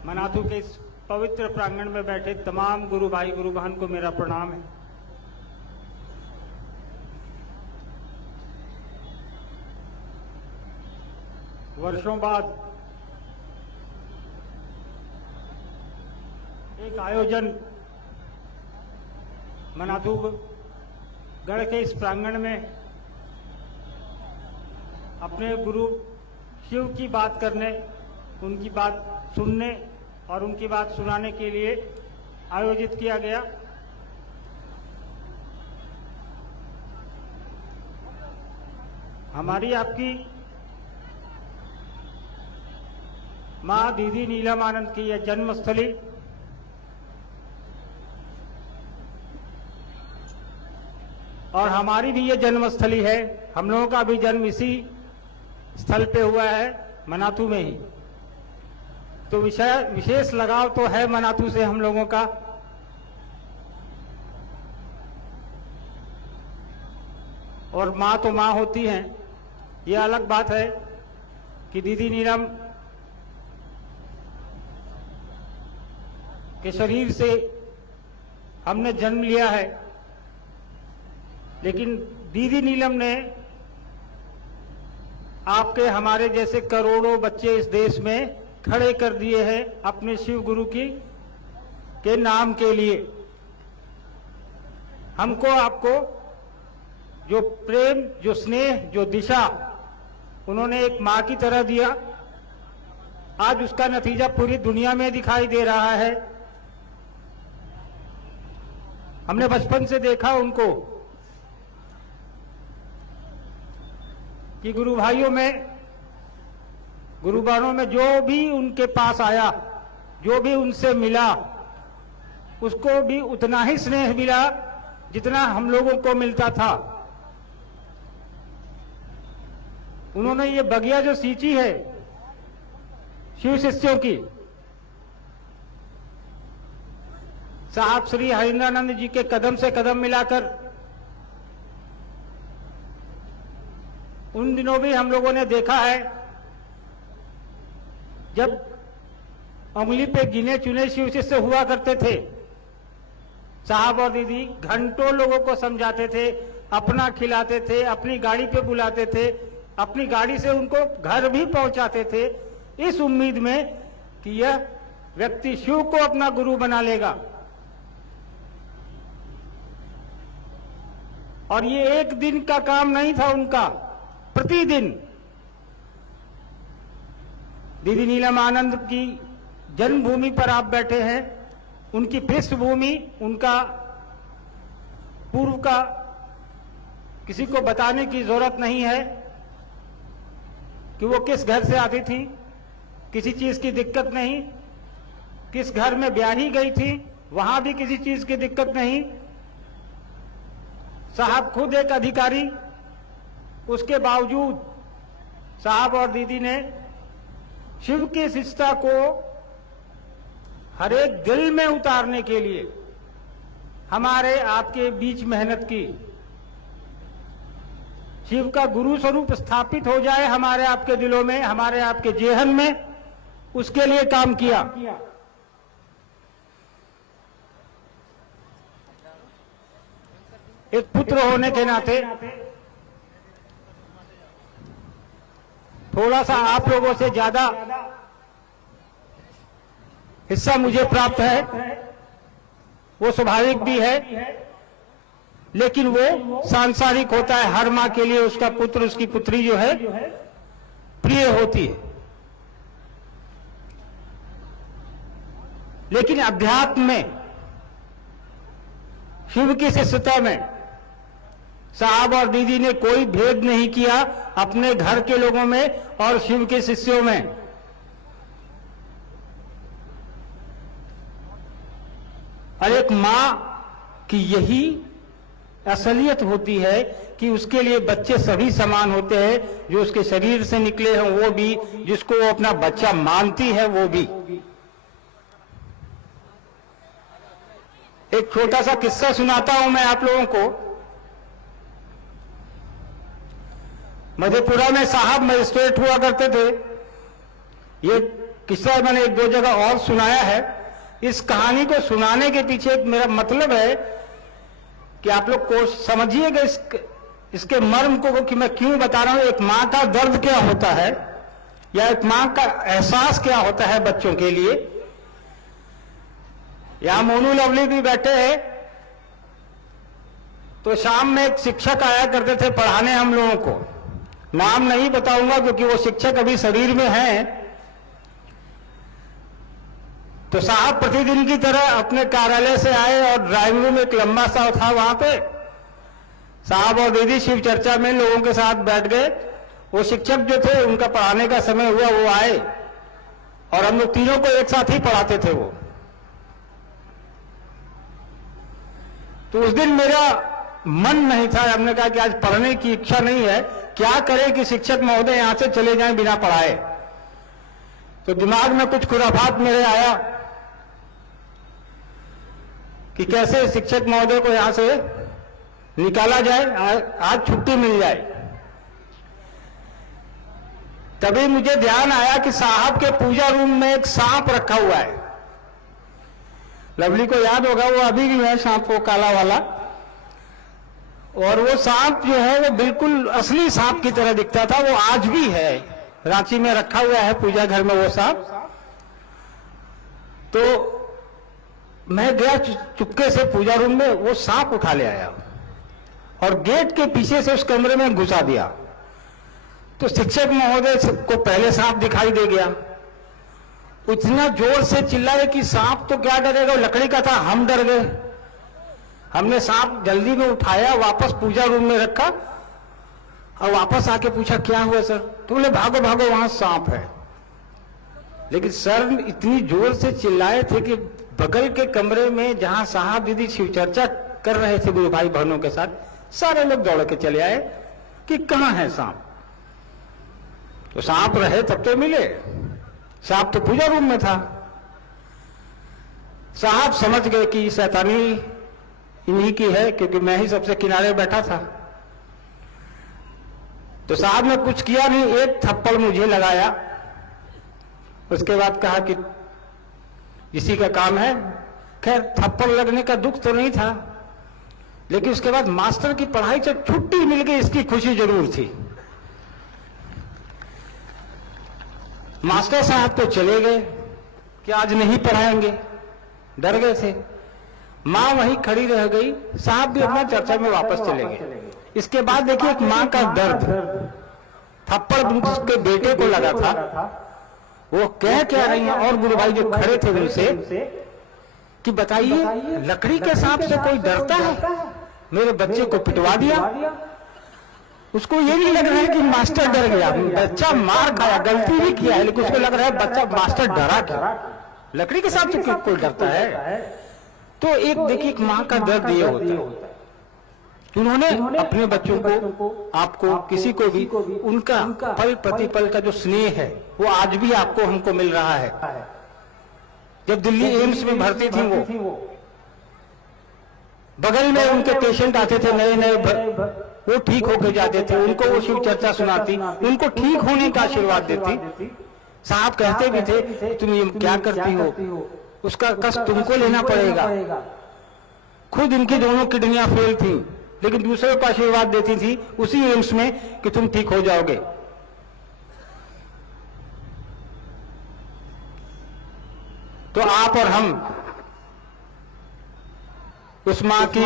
मनाथू के इस पवित्र प्रांगण में बैठे तमाम गुरु भाई गुरु बहन को मेरा प्रणाम है। वर्षों बाद एक आयोजन मनातू गढ़ के इस प्रांगण में अपने गुरु शिव की बात करने, उनकी बात सुनने और उनकी बात सुनाने के लिए आयोजित किया गया। हमारी आपकी माँ दीदी नीलम आनंद की यह जन्मस्थली और हमारी भी ये जन्मस्थली है। हम लोगों का भी जन्म इसी स्थल पे हुआ है, मनातू में ही। तो विशेष लगाव तो है मनातू से हम लोगों का। और माँ तो माँ होती हैं। ये अलग बात है कि दीदी नीलम के शरीर से हमने जन्म लिया है, लेकिन दीदी नीलम ने आपके हमारे जैसे करोड़ों बच्चे इस देश में खड़े कर दिए हैं अपने शिव गुरु के नाम के लिए। हमको आपको जो प्रेम, जो स्नेह, जो दिशा उन्होंने एक माँ की तरह दिया, आज उसका नतीजा पूरी दुनिया में दिखाई दे रहा है। हमने बचपन से देखा उनको कि गुरु भाइयों में, गुरु बहनों में जो भी उनके पास आया, जो भी उनसे मिला, उसको भी उतना ही स्नेह मिला जितना हम लोगों को मिलता था। उन्होंने ये बगिया जो सींची है शिव शिष्यों की, साहब श्री हरिंद्रानंद जी के कदम से कदम मिलाकर, उन दिनों भी हम लोगों ने देखा है जब उंगली पे गिने चुने शिव शिष्य हुआ करते थे। साहब और दीदी घंटों लोगों को समझाते थे, अपना खिलाते थे, अपनी गाड़ी पे बुलाते थे, अपनी गाड़ी से उनको घर भी पहुंचाते थे, इस उम्मीद में कि यह व्यक्ति शिव को अपना गुरु बना लेगा। और ये एक दिन का काम नहीं था उनका, प्रतिदिन दीदी नीलम आनंद की जन्मभूमि पर आप बैठे हैं। उनकी पृष्ठभूमि, उनका पूर्व का किसी को बताने की जरूरत नहीं है कि वो किस घर से आती थी, किसी चीज की दिक्कत नहीं, किस घर में ब्याही गई थी, वहां भी किसी चीज की दिक्कत नहीं। साहब खुद एक अधिकारी, उसके बावजूद साहब और दीदी ने शिव की शिष्टता को हर एक दिल में उतारने के लिए हमारे आपके बीच मेहनत की। शिव का गुरु स्वरूप स्थापित हो जाए हमारे आपके दिलों में, हमारे आपके जेहन में, उसके लिए काम किया। एक पुत्र होने के नाते थोड़ा सा आप लोगों से ज्यादा हिस्सा मुझे प्राप्त है, वो स्वाभाविक भी है, लेकिन वो सांसारिक होता है। हर मां के लिए उसका पुत्र, उसकी पुत्री जो है प्रिय होती है। लेकिन अध्यात्म में, शिव की शिष्यता में साहब और दीदी ने कोई भेद नहीं किया अपने घर के लोगों में और शिव के शिष्यों में। और एक मां की यही असलियत होती है कि उसके लिए बच्चे सभी समान होते हैं, जो उसके शरीर से निकले हैं वो भी, जिसको वो अपना बच्चा मानती है वो भी। एक छोटा सा किस्सा सुनाता हूं मैं आप लोगों को। मधेपुरा में साहब मजिस्ट्रेट हुआ करते थे। ये किस्सा मैंने एक दो जगह और सुनाया है। इस कहानी को सुनाने के पीछे एक मेरा मतलब है कि आप लोग को समझिएगा इसके मर्म को कि मैं क्यों बता रहा हूं। एक मां का दर्द क्या होता है या एक मां का एहसास क्या होता है बच्चों के लिए। यहां मोनू लवली भी बैठे हैं। तो शाम में एक शिक्षक आया करते थे पढ़ाने हम लोगों को, नाम नहीं बताऊंगा क्योंकि वो शिक्षक अभी शरीर में हैं। तो साहब प्रतिदिन की तरह अपने कार्यालय से आए और ड्राइंग रूम एक लंबा सा था, वहां पे साहब और दीदी शिव चर्चा में लोगों के साथ बैठ गए। वो शिक्षक जो थे उनका पढ़ाने का समय हुआ, वो आए और हम लोग तीनों को एक साथ ही पढ़ाते थे वो। तो उस दिन मेरा मन नहीं था, हमने कहा कि आज पढ़ने की इच्छा नहीं है, क्या करें कि शिक्षक महोदय यहां से चले जाएं बिना पढ़ाए। तो दिमाग में कुछ खुराफात मेरे आया कि कैसे शिक्षक महोदय को यहां से निकाला जाए, आज छुट्टी मिल जाए। तभी मुझे ध्यान आया कि साहब के पूजा रूम में एक सांप रखा हुआ है। लवली को याद होगा, वो अभी भी है सांप, वो काला वाला। और वो सांप जो है वो बिल्कुल असली सांप की तरह दिखता था, वो आज भी है, रांची में रखा हुआ है पूजा घर में वो सांप। तो मैं गया चुपके से पूजा रूम में, वो सांप उठा ले आया और गेट के पीछे से उस कमरे में घुसा दिया। तो शिक्षक महोदय को पहले सांप दिखाई दे गया, इतना जोर से चिल्लाए कि सांप तो क्या डरेगा, लकड़ी का था, हम डर गए। हमने सांप जल्दी में उठाया, वापस पूजा रूम में रखा और वापस आके पूछा क्या हुआ सर। तो बोले भागो भागो वहां सांप है। लेकिन सर इतनी जोर से चिल्लाए थे कि बगल के कमरे में जहां साहब दीदी शिव चर्चा कर रहे थे गुरु भाई बहनों के साथ, सारे लोग दौड़ के चले आए कि कहां है सांप। तो सांप रहे तब तो मिले, सांप तो पूजा रूम में था। साहब समझ गए कि शैतानी इन्हीं की है, क्योंकि मैं ही सबसे किनारे बैठा था। तो साहब ने कुछ किया नहीं, एक थप्पड़ मुझे लगाया। उसके बाद कहा कि इसी का काम है। खैर थप्पड़ लगने का दुख तो नहीं था, लेकिन उसके बाद मास्टर की पढ़ाई से छुट्टी मिल गई, इसकी खुशी जरूर थी। मास्टर साहब तो चले गए कि आज नहीं पढ़ाएंगे, डर गए थे। माँ वहीं खड़ी रह गई, साहब भी अपना चर्चा में वापस चले गए। इसके बाद देखिए एक माँ का दर्द, थप्पड़ उसके बेटे को लगा था, वो कह क्या रही है। और गुरु भाई जो खड़े थे उनसे कि बताइए लकड़ी के सांप से कोई डरता है, मेरे बच्चे को पिटवा दिया। उसको ये नहीं लग रहा है कि मास्टर डर गया, बच्चा मार खाया, गलती भी किया है, लेकिन उसको लग रहा है बच्चा मास्टर डरा क्या, लकड़ी के सांप से कोई डरता है। तो एक देखिए एक माँ का दर्द ये होता है। उन्होंने अपने बच्चों को, आपको, किसी को भी, उनका पल प्रतिपल का जो स्नेह है वो आज भी आपको हमको मिल रहा है। जब दिल्ली एम्स में भर्ती थी वो, बगल में उनके पेशेंट आते थे नए नए, वो ठीक होकर जाते थे, उनको वो शिव चर्चा सुनाती, उनको ठीक होने का आशीर्वाद देती। साहब कहते भी थे तुम ये क्या करती हो, उसका कष्ट तुमको लेना पड़ेगा। खुद इनकी दोनों किडनियां फेल थी, लेकिन दूसरे को आशीर्वाद देती थी उसी एम्स में कि तुम ठीक हो जाओगे। तो आप और हम उस मां की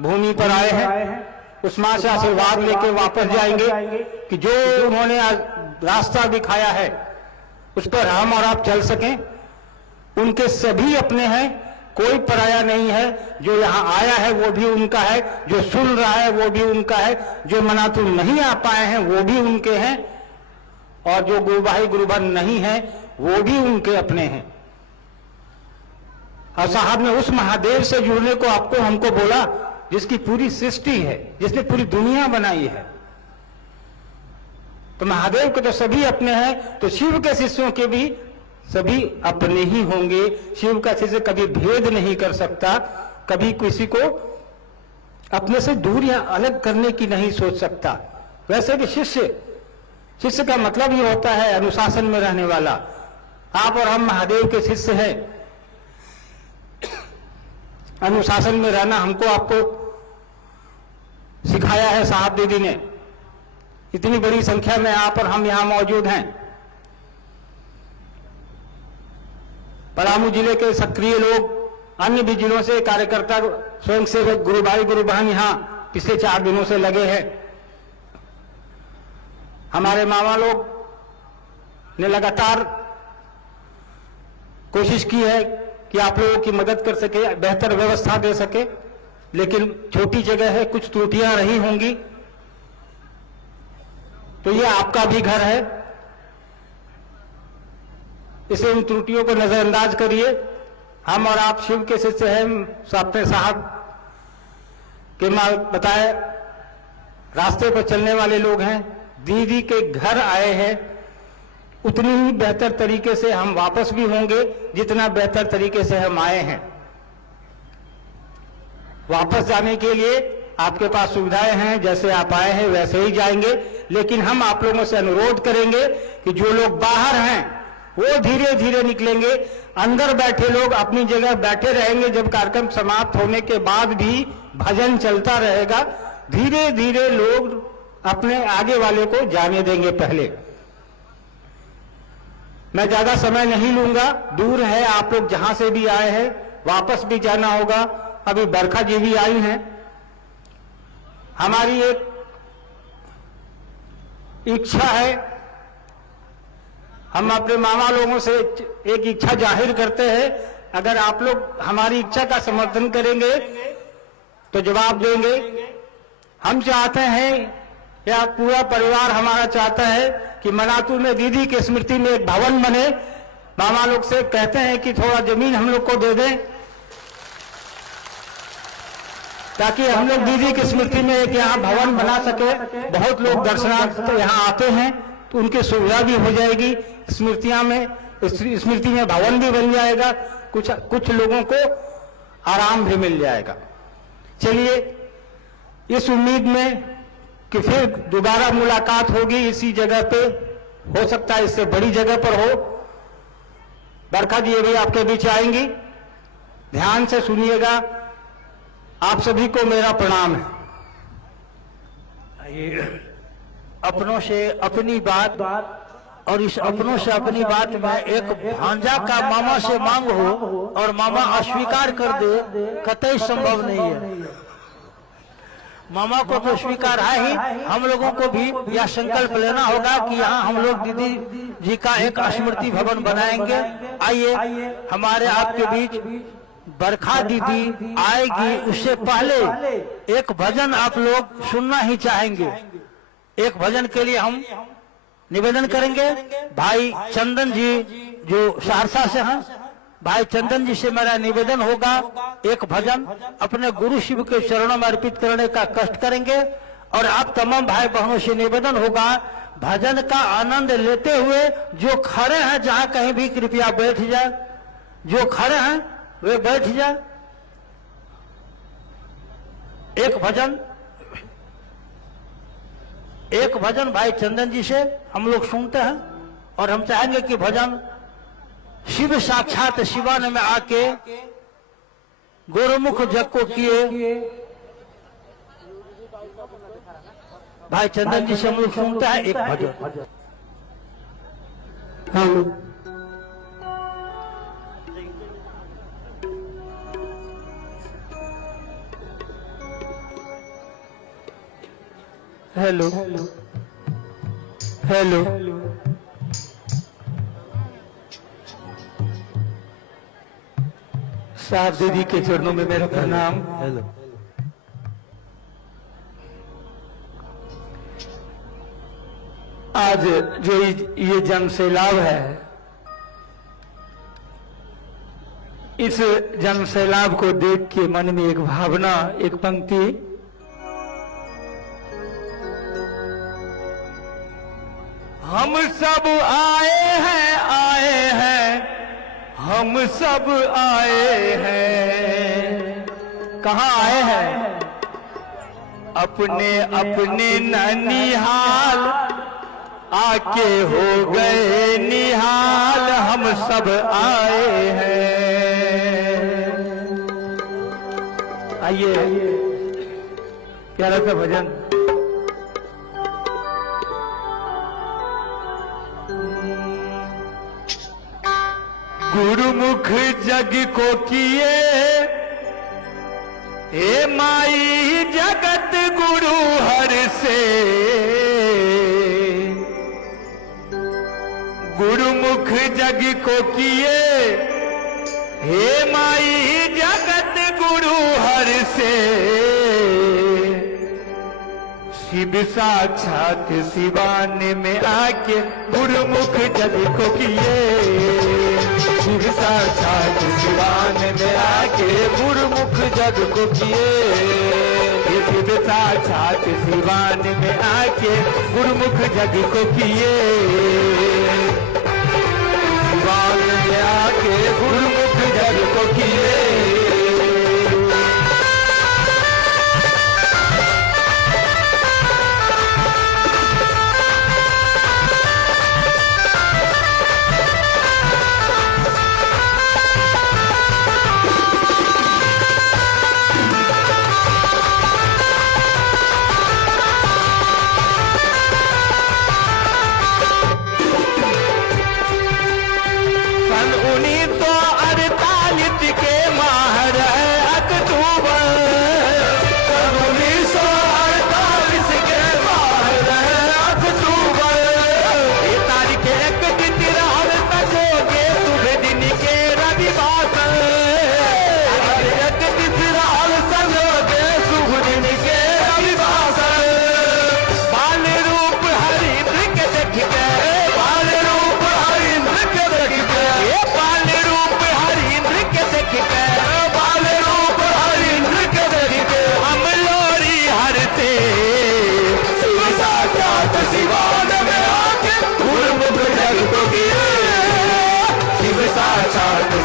भूमि पर आए हैं, उस मां से आशीर्वाद लेके वापस जाएंगे कि जो उन्होंने रास्ता दिखाया है उस पर हम और आप चल सकें। उनके सभी अपने हैं, कोई पराया नहीं है। जो यहाँ आया है वो भी उनका है, जो सुन रहा है वो भी उनका है, जो मनातुल नहीं आ पाए हैं वो भी उनके हैं, और जो गुरु भाई गुरुबन नहीं है वो भी उनके अपने हैं। और साहब ने उस महादेव से जुड़ने को आपको हमको बोला जिसकी पूरी सृष्टि है, जिसने पूरी दुनिया बनाई है। तो महादेव के तो सभी अपने हैं, तो शिव के शिष्यों के भी सभी अपने ही होंगे। शिव का शिष्य कभी भेद नहीं कर सकता, कभी किसी को अपने से दूर या अलग करने की नहीं सोच सकता। वैसे भी शिष्य का मतलब ये होता है अनुशासन में रहने वाला। आप और हम महादेव के शिष्य हैं। अनुशासन में रहना हमको आपको सिखाया है साहब दीदी ने। इतनी बड़ी संख्या में आप और हम यहां मौजूद हैं। पलामू जिले के सक्रिय लोग अन्य भी जिलों से कार्यकर्ता स्वयंसेवक गुरु भाई गुरु बहन यहाँ पिछले 4 दिनों से लगे हैं। हमारे मामा लोग ने लगातार कोशिश की है कि आप लोगों की मदद कर सके, बेहतर व्यवस्था दे सके, लेकिन छोटी जगह है, कुछ त्रुटियां रही होंगी, तो ये आपका भी घर है, इसे उन त्रुटियों को नजरअंदाज करिए। हम और आप शिव के शिष्य हैं, अपने साहब के माल बताए रास्ते पर चलने वाले लोग हैं, दीदी के घर आए हैं, उतनी ही बेहतर तरीके से हम वापस भी होंगे जितना बेहतर तरीके से हम आए हैं। वापस जाने के लिए आपके पास सुविधाएं हैं, जैसे आप आए हैं वैसे ही जाएंगे, लेकिन हम आप लोगों से अनुरोध करेंगे कि जो लोग बाहर हैं वो धीरे धीरे निकलेंगे, अंदर बैठे लोग अपनी जगह बैठे रहेंगे। जब कार्यक्रम समाप्त होने के बाद भी भजन चलता रहेगा, धीरे धीरे लोग अपने आगे वाले को जाने देंगे। पहले मैं ज्यादा समय नहीं लूंगा, दूर है, आप लोग जहां से भी आए हैं वापस भी जाना होगा। अभी बरखा जी भी आई हैं। हमारी एक इच्छा है, हम अपने मामा लोगों से एक इच्छा जाहिर करते हैं, अगर आप लोग हमारी इच्छा का समर्थन करेंगे तो जवाब देंगे। हम चाहते हैं, या पूरा परिवार हमारा चाहता है कि मनातू में दीदी की स्मृति में एक भवन बने। मामा लोग से कहते हैं कि थोड़ा जमीन हम लोग को दे दें, ताकि हम लोग दीदी की स्मृति में एक यहाँ भवन बना सके। बहुत लोग दर्शनार्थ यहाँ आते हैं तो उनकी सुविधा भी हो जाएगी, स्मृति में भवन भी बन जाएगा, कुछ लोगों को आराम भी मिल जाएगा। चलिए, इस उम्मीद में कि फिर दोबारा मुलाकात होगी इसी जगह पे, हो सकता है इससे बड़ी जगह पर हो। बरखा जी अभी आपके बीच आएंगी, ध्यान से सुनिएगा। आप सभी को मेरा प्रणाम है। अपनों से अपनी बात और इस अपनों से अपनी बात में एक भांजा का मामा से मांग हो और मामा अस्वीकार कर दे, कतई संभव नहीं है। मामा को तो स्वीकार है ही, हम लोगों को भी यह संकल्प लेना होगा कि यहाँ हम लोग दीदी जी का एक स्मृति भवन बनाएंगे। आइए, हमारे आपके बीच बरखा दीदी आएगी, उससे पहले एक भजन आप लोग सुनना ही चाहेंगे। एक भजन के लिए हम निवेदन करेंगे, भाई चंदन जी जो सहरसा से हैं, भाई चंदन जी से मेरा निवेदन होगा, एक भजन अपने गुरु शिव के चरणों में अर्पित करने का कष्ट करेंगे। और आप तमाम भाई बहनों से निवेदन होगा, भजन का आनंद लेते हुए जो खड़े हैं जहां कहीं भी कृपया बैठ जाए, जो खड़े हैं वे बैठ जाए। एक भजन भाई चंदन जी से हम लोग सुनते हैं, और हम चाहेंगे कि भजन शिव साक्षात शिवान में आके गोरमुख जग को किए। भाई चंदन जी से हम लोग सुनते हैं एक भजन। हेलो हेलो साहब दीदी के चरणों में मेरा प्रणाम। हेलो, आज जो ये जन सैलाब है, इस जन सैलाब को देख के मन में एक भावना, एक पंक्ति, हम सब आए हैं, हम सब आए हैं। कहाँ आए हैं? अपने अपने ननिहाल, आके हो गए निहाल, हम सब आए हैं। आइए, प्यारा सा भजन। गुरुमुख जग को किए हे माई जगत गुरु हर से, गुरुमुख जग को किए हे माई जगत गुरु हर से, शिव साक्षात सिवान में आके गुरुमुख जग को किए, शिव साक्षात सिवान में आके गुरुमुख जग को किए, शिव साक्षात सिवान में आके गुरुमुख जग को किए, सिवान में आके गुरुमुख जग को किए।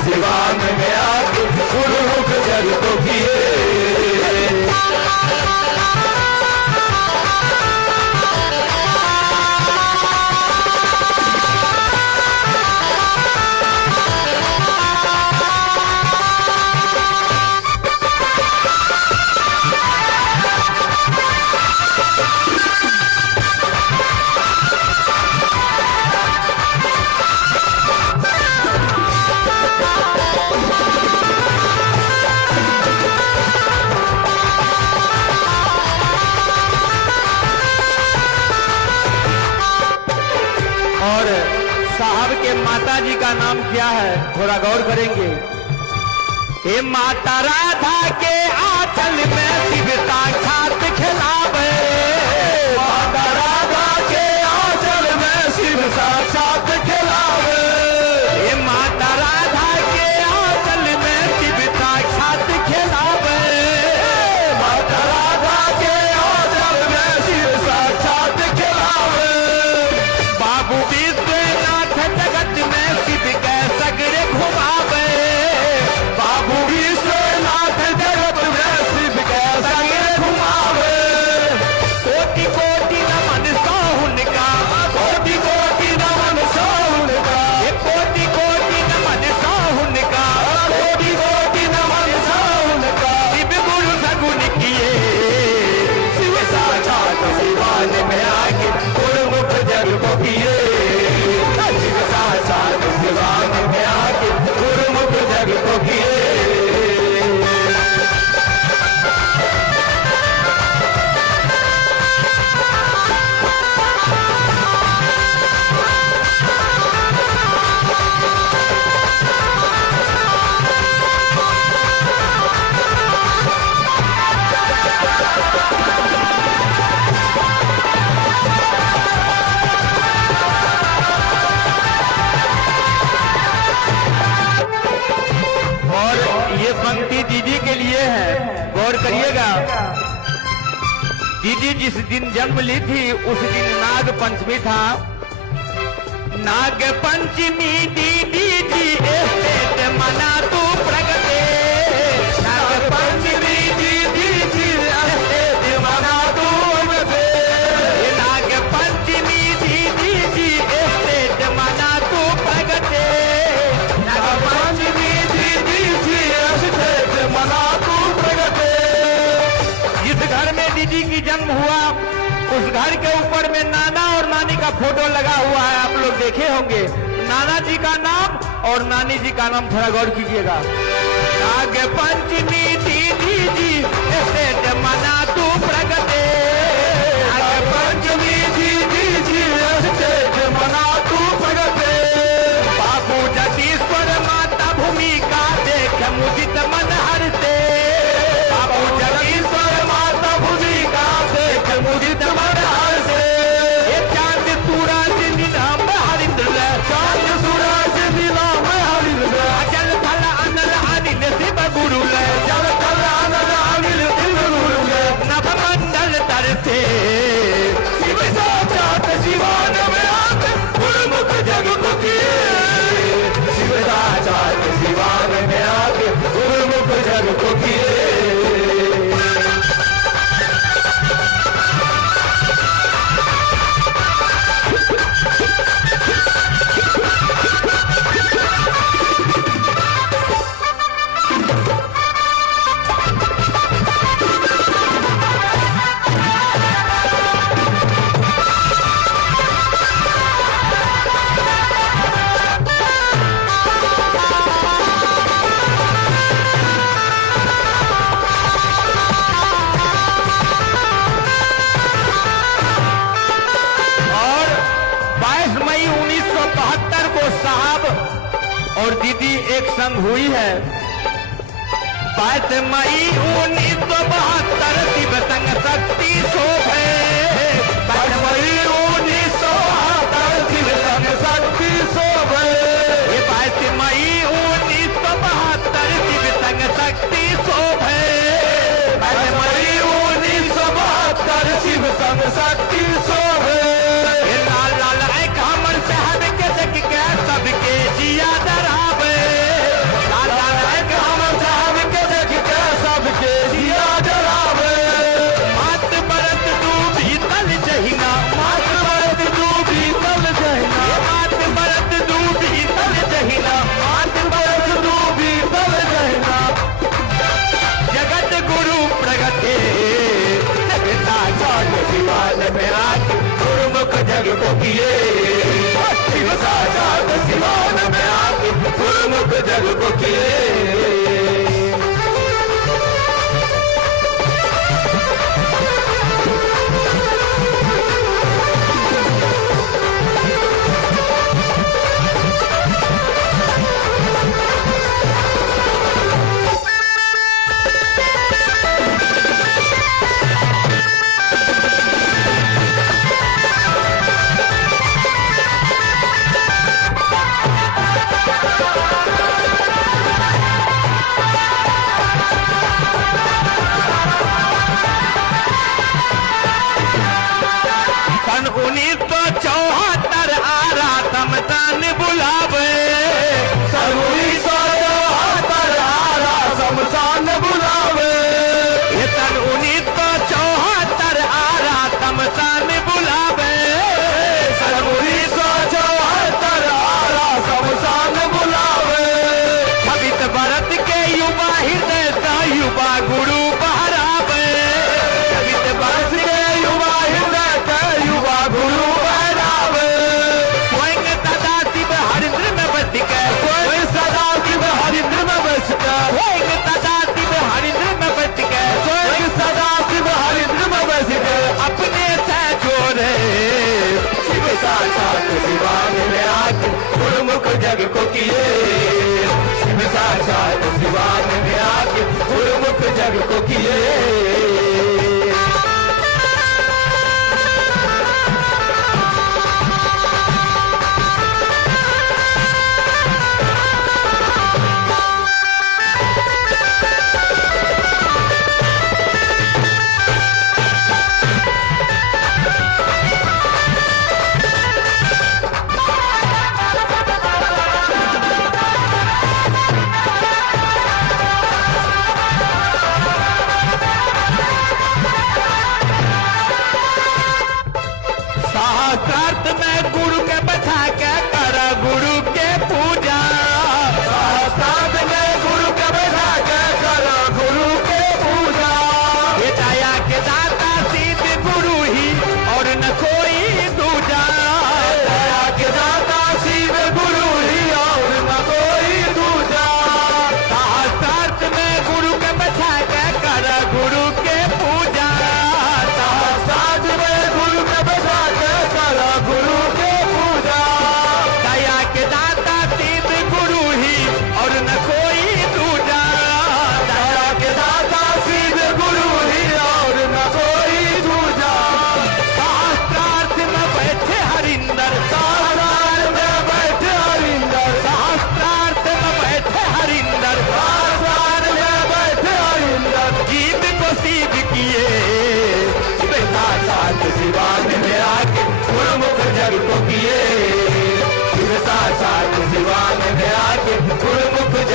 सिवान में आके गुरुमुख जग को किए। और साहब के माता जी का नाम क्या है, थोड़ा गौर करेंगे। हे माता राधा के आंचल में शिव साक्षात खिलावे, माता राधा के आंचल में शिव साक्षात खिलावे, हे माता राधा के आंचल में शिव साक्षात खिलावे, माता राधा के आंचल में शिव साक्षात खिलावे। बाबू विश्वनाथ जगत में शिव के सगरे घुमावे, बाबू विश्वनाथ जगत में शिव के सगरे घुमावे। कोटि कोटि नमन सो उनका, कोटि कोटि नमन सो उनका, कोटि कोटि नमन सो उनका, कोटि कोटि नमन सो उनका। शिव गुरु सगुन किए, शिव साक्षात सिवान में आके गुरुमुख जग को किए, शिव साक्षात सिवान में आके गुरुमुख जग को किए। और ये पंक्ति दीदी के लिए है, गौर करिएगा। दीदी जिस दिन जन्म ली थी उस दिन नाग पंचमी था। नाग पंचमी दीदी जी स्टेट मना तू प्रगटे, नाग पंचमी दीदी जी स्टेट मना तू प्रगटे, नाग पंचमी दीदी जी स्टेट मना तू प्रगटे, नाग पंचमी दीदी जी स्टेट मना तू प्रगटे। जिस घर में दीदी की जन्म हुआ उस घर के ऊपर में नाना और नानी का फोटो लगा हुआ है, आप लोग देखे होंगे। नाना जी का नाम और नानी जी का नाम थोड़ा गौर कीजिएगा। नाग पंचमी दीदी जी स्टेज मना तू प्रगटे, नाग पंचमी दीदी जी स्टेज मना तू प्रगटे। बाबू जगदीश्वर माता भूमिका देख मुदित मन हरते, बाबू जगदीश्वर माता भूमिका देख मुदित मन हरते। ये चांद सूरज नीलाम हरिंद्र, चांद सूरज नीलाम हरिंद्र। जल थल अनल अनिल शिव गुरु, जल थल अनल अनिल शिव गुरु। नभ मंडल तरते शिव साक्षात शिवान में आके गुरुमुख जग को किए, शिव साक्षात शिवान में आके गुरुमुख जग को किए। और दीदी एक संग हुई है। 22 मई 1972 शिव संग शक्ति शोभे, 22 मई 1972 शिव संग शक्ति शोभे। 22 मई 1972 शिव संग शक्ति शोभे, 22 मई 1972 शिव संग शक्ति शोभे। लाल लाल एक हमर शहर के देख के सबके जिया डरावे, लाल लाल एक हमर शहर के देख के सबके जिया डरावे। मात बरत डूबी तल जहिना, मात बरत डूबी तल जहिना, मात बरत डूबी तल जहिना, मात बरत डूबी तल जहिना। जगत गुरु प्रगटे जगता चाल शिवान में आके गुरुमुख जग को किए, शिव साक्षात शिवान में आके गुरुमुख जग को किए। सन 1974 आरा समतान बुलावे, सन 1974 आरा समसान बुलावे। सन 1974 आरा समसान बुलावे, सन 1974 आरा समसान बुलावे। 26 बरस के युवा हृदय का युवा गुरु बहरावे, 26 बरस के युवा हृदय का युवा गुरु बहरावे। स्वयं सदा शिव हरिद्र में बस के, स्वयं सदा शिव हरिद्र में बस के, स्वयं सदा शिव हरिद्र में बस के, स्वयं सदा शिव हरिद्र में बस के। अपने से जोड़े शिव साक्षात शिवान में आके गुरुमुख जग को किए, शिव साक्षात शिवान में आके गुरुमुख जग को किए।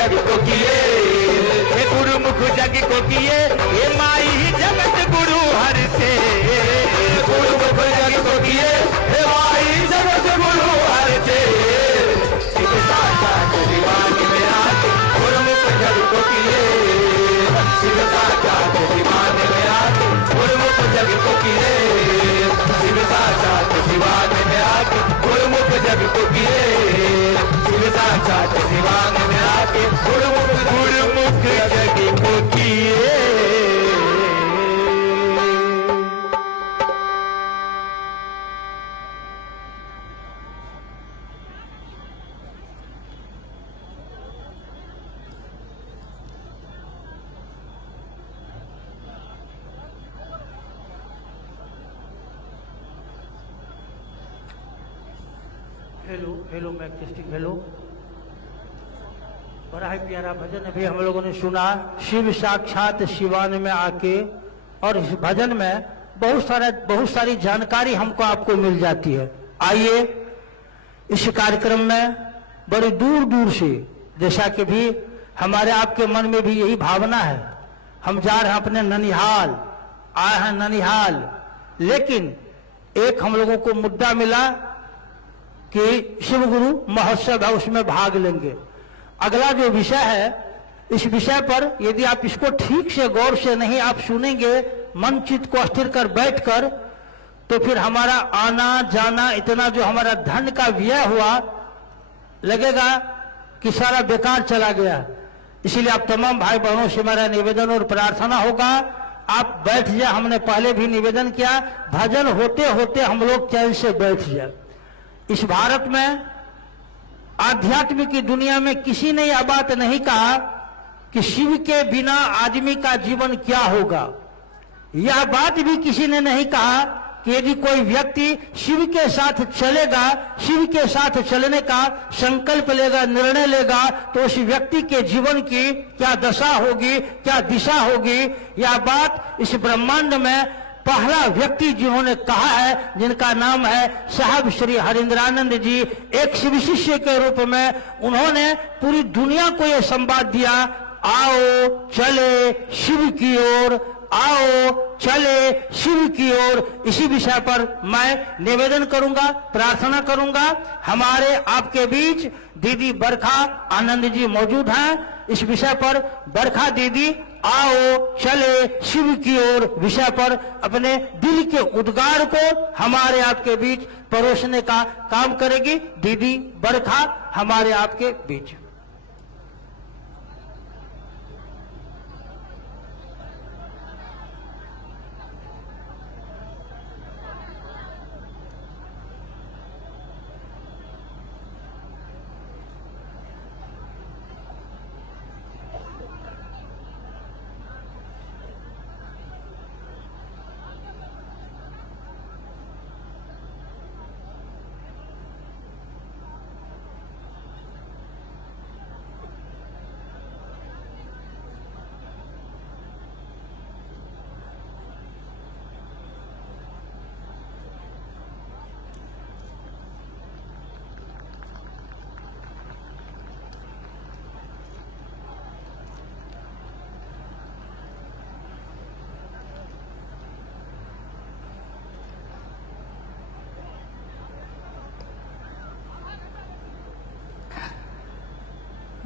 जग को किए, हे गुरुमुख जग को किए, हे माई जगत गुरु हर से, गुरुमुख जग को किए, हे माई जगत गुरु हर से, शिव साक्षात दीवान में आके गुरुमुख जग को किए, शिव साक्षात दीवान में आके गुरुमुख जग को किए, शिव साक्षात दीवान में आके गुरुमुख जग को किए, शिव साक्षात दीवान में आके गुरुमुख जग को किए। हेलो हेलो मैं टेस्टिंग हेलो। बड़ा ही प्यारा भजन अभी हम लोगों ने सुना, शिव साक्षात शिवान में आके, और इस भजन में बहुत सारी जानकारी हमको आपको मिल जाती है। आइए इस कार्यक्रम में बड़ी दूर दूर से, जैसा कि भी हमारे आपके मन में भी यही भावना है, हम जा रहे हैं अपने ननिहाल, आए हैं ननिहाल, लेकिन एक हम लोगों को मुद्दा मिला कि शिव गुरु महोत्सव है, उसमें भाग लेंगे। अगला जो विषय है, इस विषय पर यदि आप इसको ठीक से गौर से नहीं आप सुनेंगे, मन चित्त को स्थिर कर बैठकर, तो फिर हमारा आना जाना, इतना जो हमारा धन का व्यय हुआ, लगेगा कि सारा बेकार चला गया। इसीलिए आप तमाम भाई बहनों से मेरा निवेदन और प्रार्थना होगा, आप बैठ जाए। हमने पहले भी निवेदन किया, भजन होते होते हम लोग चैन से बैठ जाए। इस भारत में आध्यात्म की दुनिया में किसी ने यह बात नहीं कहा कि शिव के बिना आदमी का जीवन क्या होगा। यह बात भी किसी ने नहीं कहा कि यदि कोई व्यक्ति शिव के साथ चलेगा, शिव के साथ चलने का संकल्प लेगा, निर्णय लेगा, तो उस व्यक्ति के जीवन की क्या दशा होगी, क्या दिशा होगी। यह बात इस ब्रह्मांड में पहला व्यक्ति जिन्होंने कहा है, जिनका नाम है साहब श्री हरिंद्रानंद जी, एक शिव शिष्य के रूप में उन्होंने पूरी दुनिया को यह संवाद दिया, आओ चले शिव की ओर, आओ चले शिव की ओर। इसी विषय पर मैं निवेदन करूंगा, प्रार्थना करूंगा। हमारे आपके बीच दीदी बरखा आनंद जी मौजूद हैं। इस विषय पर बरखा दीदी आओ चले शिव की ओर विषय पर अपने दिल के उद्गार को हमारे आपके बीच परोसने का काम करेगी। दीदी बरखा हमारे आपके बीच।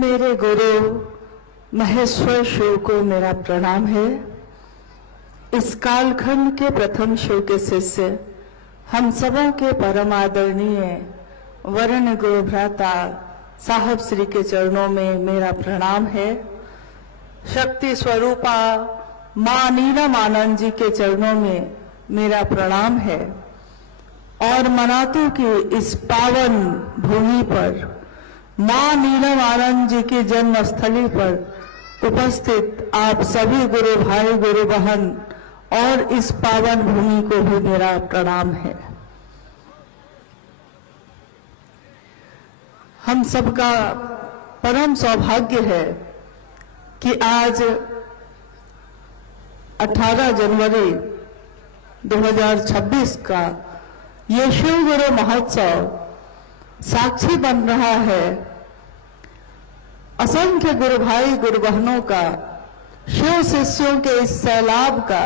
मेरे गुरु महेश्वर शिव को मेरा प्रणाम है। इस कालखंड के प्रथम शिव के शिष्य, हम सबों के परम आदरणीय वर्ण गुरु भ्राता साहब श्री के चरणों में मेरा प्रणाम है। शक्ति स्वरूपा मां नीलम आनंद जी के चरणों में मेरा प्रणाम है। और मनातू की इस पावन भूमि पर, मां नीलम आनंद जी की जन्म स्थली पर उपस्थित आप सभी गुरु भाई गुरु बहन और इस पावन भूमि को भी मेरा प्रणाम है। हम सबका परम सौभाग्य है कि आज 18 जनवरी 2026 का ये शिव गुरु महोत्सव साक्षी बन रहा है। असंख्य गुरु भाई गुरु बहनों का, शिव शिष्यों के इस सैलाब का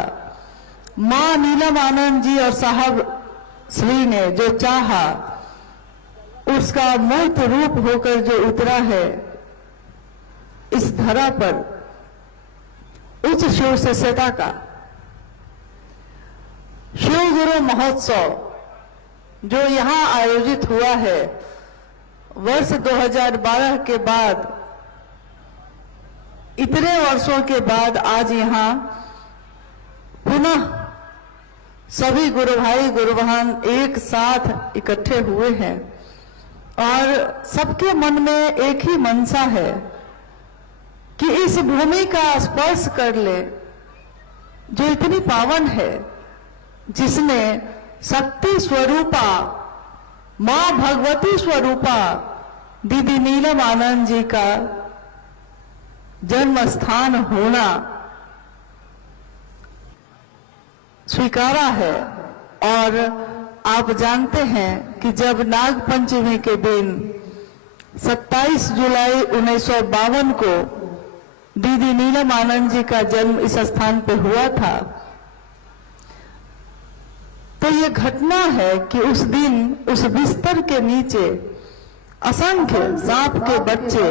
मां नीलम आनंद जी और साहब श्री ने जो चाहा उसका मूर्त रूप होकर जो उतरा है इस धरा पर, उच्च शिव शिष्यता का शिव गुरु महोत्सव जो यहां आयोजित हुआ है, वर्ष 2012 के बाद, इतने वर्षों के बाद आज यहां पुनः सभी गुरु भाई गुरु बहन एक साथ इकट्ठे हुए हैं और सबके मन में एक ही मनसा है कि इस भूमि का स्पर्श कर ले जो इतनी पावन है, जिसने शक्ति स्वरूपा मां भगवती स्वरूपा दीदी नीलम आनंद जी का जन्म स्थान होना स्वीकारा है। और आप जानते हैं कि जब नाग पंचमी के दिन 27 जुलाई 1952 को दीदी नीलम आनंद जी का जन्म इस स्थान पे हुआ था, तो ये घटना है कि उस दिन उस बिस्तर के नीचे असंख्य सांप के बच्चे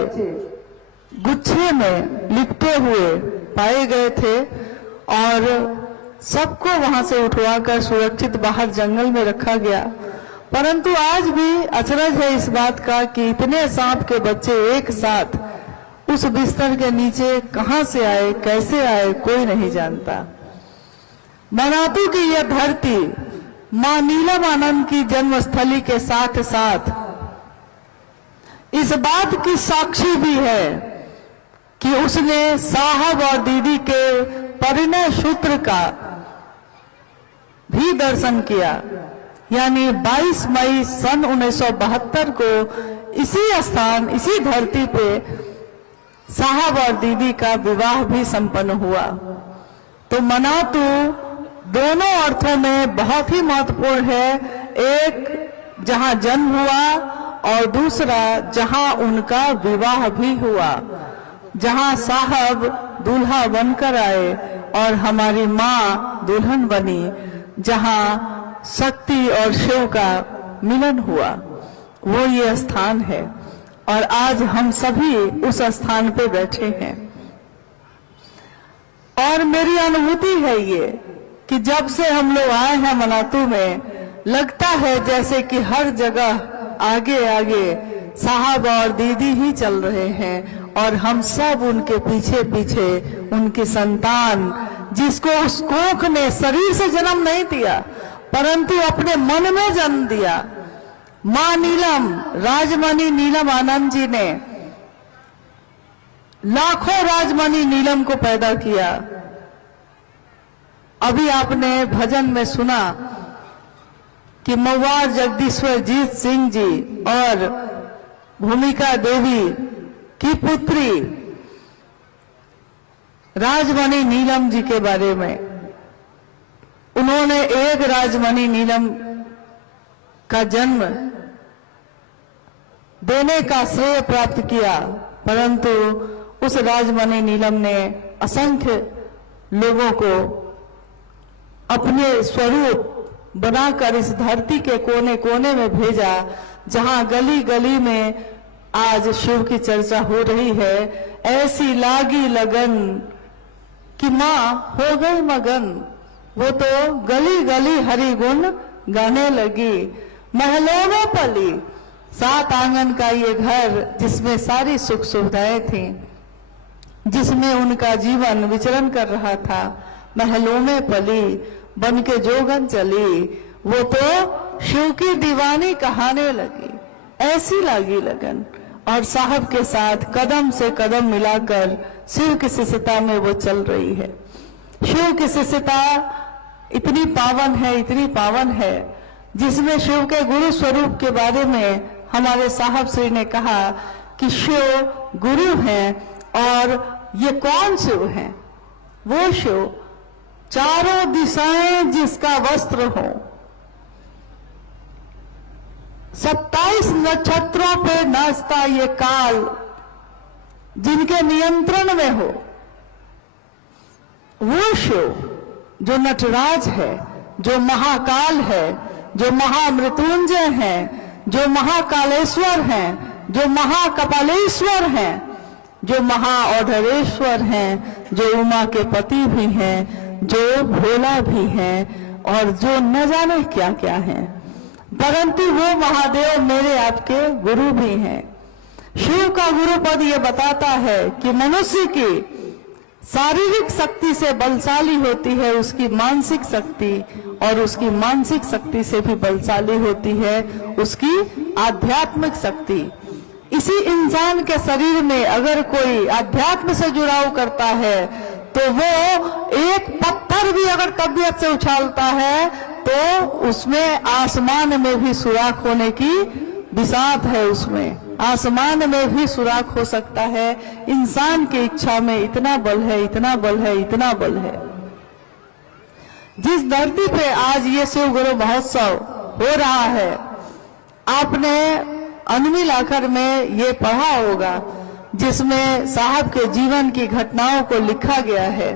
गुच्छे में लिपटे हुए पाए गए थे और सबको वहां से उठवाकर सुरक्षित बाहर जंगल में रखा गया। परंतु आज भी अचरज है इस बात का कि इतने सांप के बच्चे एक साथ उस बिस्तर के नीचे कहां से आए, कैसे आए, कोई नहीं जानता। मनातू की यह धरती मां नीलम आनंद की जन्मस्थली के साथ साथ इस बात की साक्षी भी है कि उसने साहब और दीदी के परिणय सूत्र का भी दर्शन किया। यानी 22 मई सन 1972 को इसी स्थान, इसी धरती पे साहब और दीदी का विवाह भी संपन्न हुआ। तो मनातू दोनों अर्थों में बहुत ही महत्वपूर्ण है, एक जहां जन्म हुआ और दूसरा जहां उनका विवाह भी हुआ, जहां साहब दूल्हा बनकर आए और हमारी मां दुल्हन बनी, जहां शक्ति और शिव का मिलन हुआ, वो ये स्थान है। और आज हम सभी उस स्थान पे बैठे हैं और मेरी अनुभूति है ये कि जब से हम लोग आए हैं मनातू में, लगता है जैसे कि हर जगह आगे आगे साहब और दीदी ही चल रहे हैं और हम सब उनके पीछे पीछे उनकी संतान, जिसको उस कोख ने शरीर से जन्म नहीं दिया परंतु अपने मन में जन्म दिया। मां नीलम, राजमणि नीलम आनंद जी ने लाखों राजमणि नीलम को पैदा किया। अभी आपने भजन में सुना कि मवार जगदीश्वर जीत सिंह जी और भूमिका देवी की पुत्री राजमणि नीलम जी के बारे में। उन्होंने एक राजमणि नीलम का जन्म देने का श्रेय प्राप्त किया, परंतु उस राजमणि नीलम ने असंख्य लोगों को अपने स्वरूप बनाकर इस धरती के कोने कोने में भेजा, जहां गली गली में आज शिव की चर्चा हो रही है। ऐसी लागी लगन कि मां हो गई मगन, वो तो गली गली हरि गुण गाने लगी। महलों में पली 7 आंगन का ये घर, जिसमें सारी सुख सुविधाएं थी, जिसमें उनका जीवन विचरण कर रहा था। महलों में पली बन के जोगन चली, वो तो शिव की दीवानी कहाने लगी। ऐसी लागी लगन और साहब के साथ कदम से कदम मिलाकर शिव की शिष्यता में वो चल रही है। शिव की शिष्यता इतनी पावन है, इतनी पावन है, जिसमें शिव के गुरु स्वरूप के बारे में हमारे साहब श्री ने कहा कि शिव गुरु हैं और ये कौन शिव हैं? वो शिव चारों दिशाएं जिसका वस्त्र हो, 27 नक्षत्रों पे नाचता ये काल, जिनके नियंत्रण में हो, वो शिव जो नटराज है, जो महाकाल है, जो महामृत्युंजय है, जो महाकालेश्वर हैं, जो महाकपालेश्वर हैं, जो महाऔढ़ेश्वर हैं, जो उमा के पति भी हैं, जो भोला भी हैं और जो न जाने क्या क्या हैं, परंतु वो महादेव मेरे आपके गुरु भी हैं। शिव का गुरु पद ये बताता है कि मनुष्य की शारीरिक शक्ति से बलशाली होती है उसकी मानसिक शक्ति, और उसकी मानसिक शक्ति से भी बलशाली होती है उसकी आध्यात्मिक शक्ति। इसी इंसान के शरीर में अगर कोई अध्यात्म से जुड़ाव करता है तो वो एक पत्थर भी अगर तबीयत से उछालता है तो उसमें आसमान में भी सुराख होने की बिसात है, उसमें आसमान में भी सुराख हो सकता है। इंसान की इच्छा में इतना बल है, इतना बल है, इतना बल है। जिस धरती पे आज ये शिव गुरु महोत्सव हो रहा है, आपने अनमिल आखर में ये पढ़ा होगा जिसमें साहब के जीवन की घटनाओं को लिखा गया है।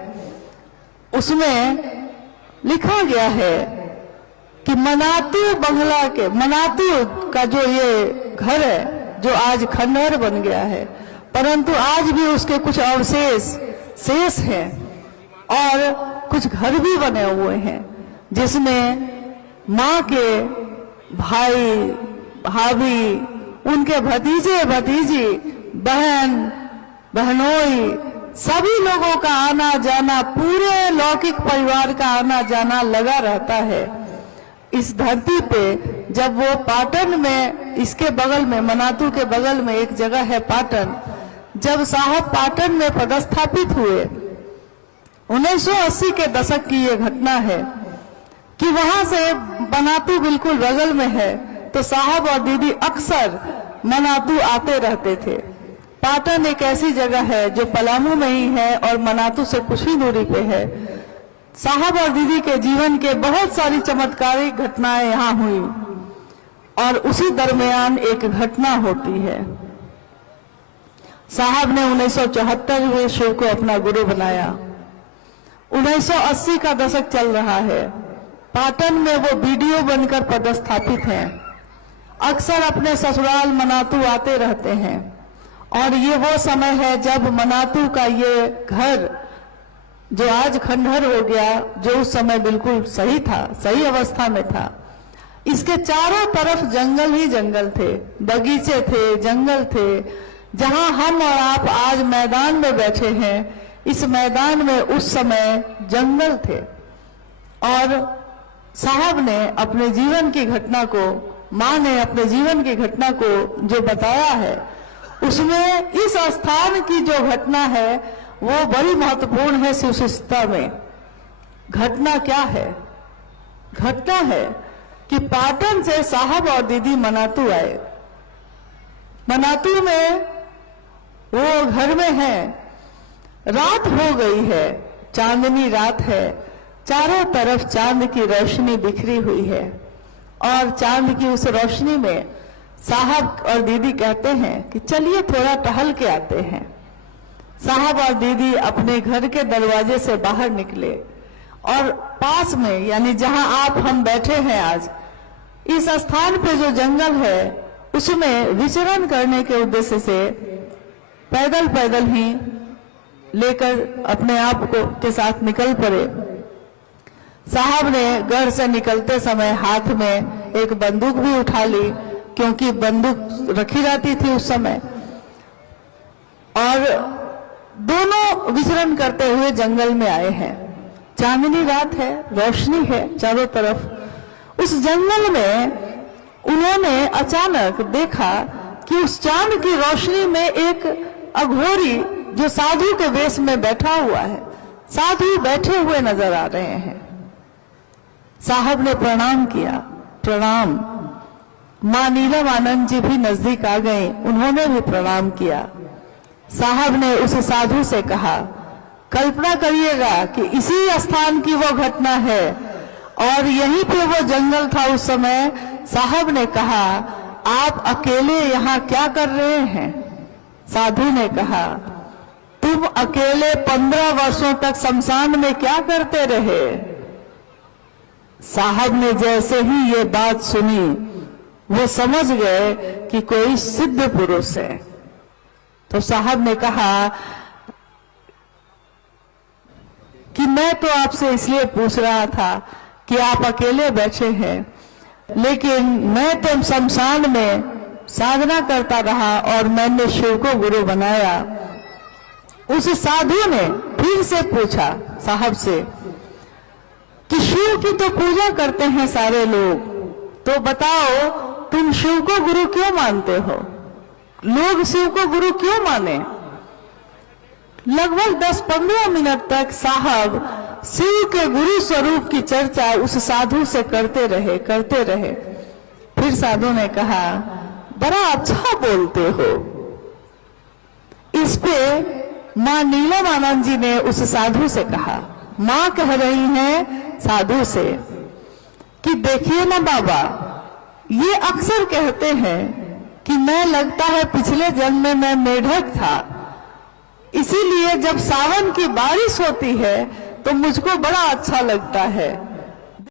उसमें लिखा गया है कि मनातू बंगला के, मनातू का जो ये घर है जो आज खंडहर बन गया है, परंतु आज भी उसके कुछ अवशेष शेष हैं और कुछ घर भी बने हुए हैं जिसमें माँ के भाई भाभी, उनके भतीजे भतीजी, बहन बहनोई, सभी लोगों का आना जाना, पूरे लौकिक परिवार का आना जाना लगा रहता है। इस धरती पे जब वो पाटन में, इसके बगल में, मनातू के बगल में एक जगह है पाटन, जब साहब पाटन में पदस्थापित हुए, 1980 के दशक की ये घटना है कि वहां से मनातू बिल्कुल बगल में है, तो साहब और दीदी अक्सर मनातू आते रहते थे। पाटन एक ऐसी जगह है जो पलामू में ही है और मनातू से कुछ ही दूरी पे है। साहब और दीदी के जीवन के बहुत सारी चमत्कारिक घटनाएं यहाँ हुई और उसी दरमियान एक घटना होती है। साहब ने 1974 में शिव को अपना गुरु बनाया। 1980 का दशक चल रहा है। पाटन में वो बीडीओ बनकर पदस्थापित हैं। अक्सर अपने ससुराल मनातू आते रहते हैं और ये वो समय है जब मनातू का ये घर जो आज खंडहर हो गया, जो उस समय बिल्कुल सही था, सही अवस्था में था, इसके चारों तरफ जंगल ही जंगल थे, बगीचे थे, जंगल थे। जहां हम और आप आज मैदान में बैठे हैं, इस मैदान में उस समय जंगल थे। और साहब ने अपने जीवन की घटना को, माँ ने अपने जीवन की घटना को जो बताया है, उसमें इस स्थान की जो घटना है वो बड़ी महत्वपूर्ण है शिव शिष्टता में। घटना क्या है? घटना है कि पाटन से साहब और दीदी मनातू आए। मनातू में वो घर में है, रात हो गई है, चांदनी रात है, चारों तरफ चांद की रोशनी बिखरी हुई है और चांद की उस रोशनी में साहब और दीदी कहते हैं कि चलिए थोड़ा टहल के आते हैं। साहब और दीदी अपने घर के दरवाजे से बाहर निकले और पास में, यानी जहां आप हम बैठे हैं आज, इस स्थान पे जो जंगल है उसमें विचरण करने के उद्देश्य से पैदल पैदल ही लेकर अपने आप को के साथ निकल पड़े। साहब ने घर से निकलते समय हाथ में एक बंदूक भी उठा ली, क्योंकि बंदूक रखी रहती थी उस समय, और दोनों विचरण करते हुए जंगल में आए हैं। चांदनी रात है, रोशनी है चारों तरफ। उस जंगल में उन्होंने अचानक देखा कि उस चांद की रोशनी में एक अघोरी जो साधु के वेश में बैठा हुआ है, साधु बैठे हुए नजर आ रहे हैं। साहब ने प्रणाम किया। प्रणाम। मां नीलम आनंद जी भी नजदीक आ गई, उन्होंने भी प्रणाम किया। साहब ने उस साधु से कहा, कल्पना करिएगा कि इसी स्थान की वो घटना है और यहीं पे वो जंगल था उस समय। साहब ने कहा, आप अकेले यहाँ क्या कर रहे हैं? साधु ने कहा, तुम अकेले 15 वर्षों तक शमशान में क्या करते रहे? साहब ने जैसे ही ये बात सुनी, वो समझ गए कि कोई सिद्ध पुरुष है। तो साहब ने कहा कि मैं तो आपसे इसलिए पूछ रहा था कि आप अकेले बैठे हैं, लेकिन मैं तो शमशान में साधना करता रहा और मैंने शिव को गुरु बनाया। उस साधु ने फिर से पूछा साहब से कि शिव की तो पूजा करते हैं सारे लोग, तो बताओ तुम शिव को गुरु क्यों मानते हो? लोग शिव को गुरु क्यों माने? लगभग 10-15 मिनट तक साहब शिव के गुरु स्वरूप की चर्चा उस साधु से करते रहे। फिर साधु ने कहा, बड़ा अच्छा बोलते हो। इस पे मां नीलम आनंद जी ने उस साधु से कहा, मां कह रही हैं साधु से कि देखिए ना बाबा, ये अक्सर कहते हैं कि मैं लगता है पिछले जन्म में मैं मेढक था, इसीलिए जब सावन की बारिश होती है तो मुझको बड़ा अच्छा लगता है।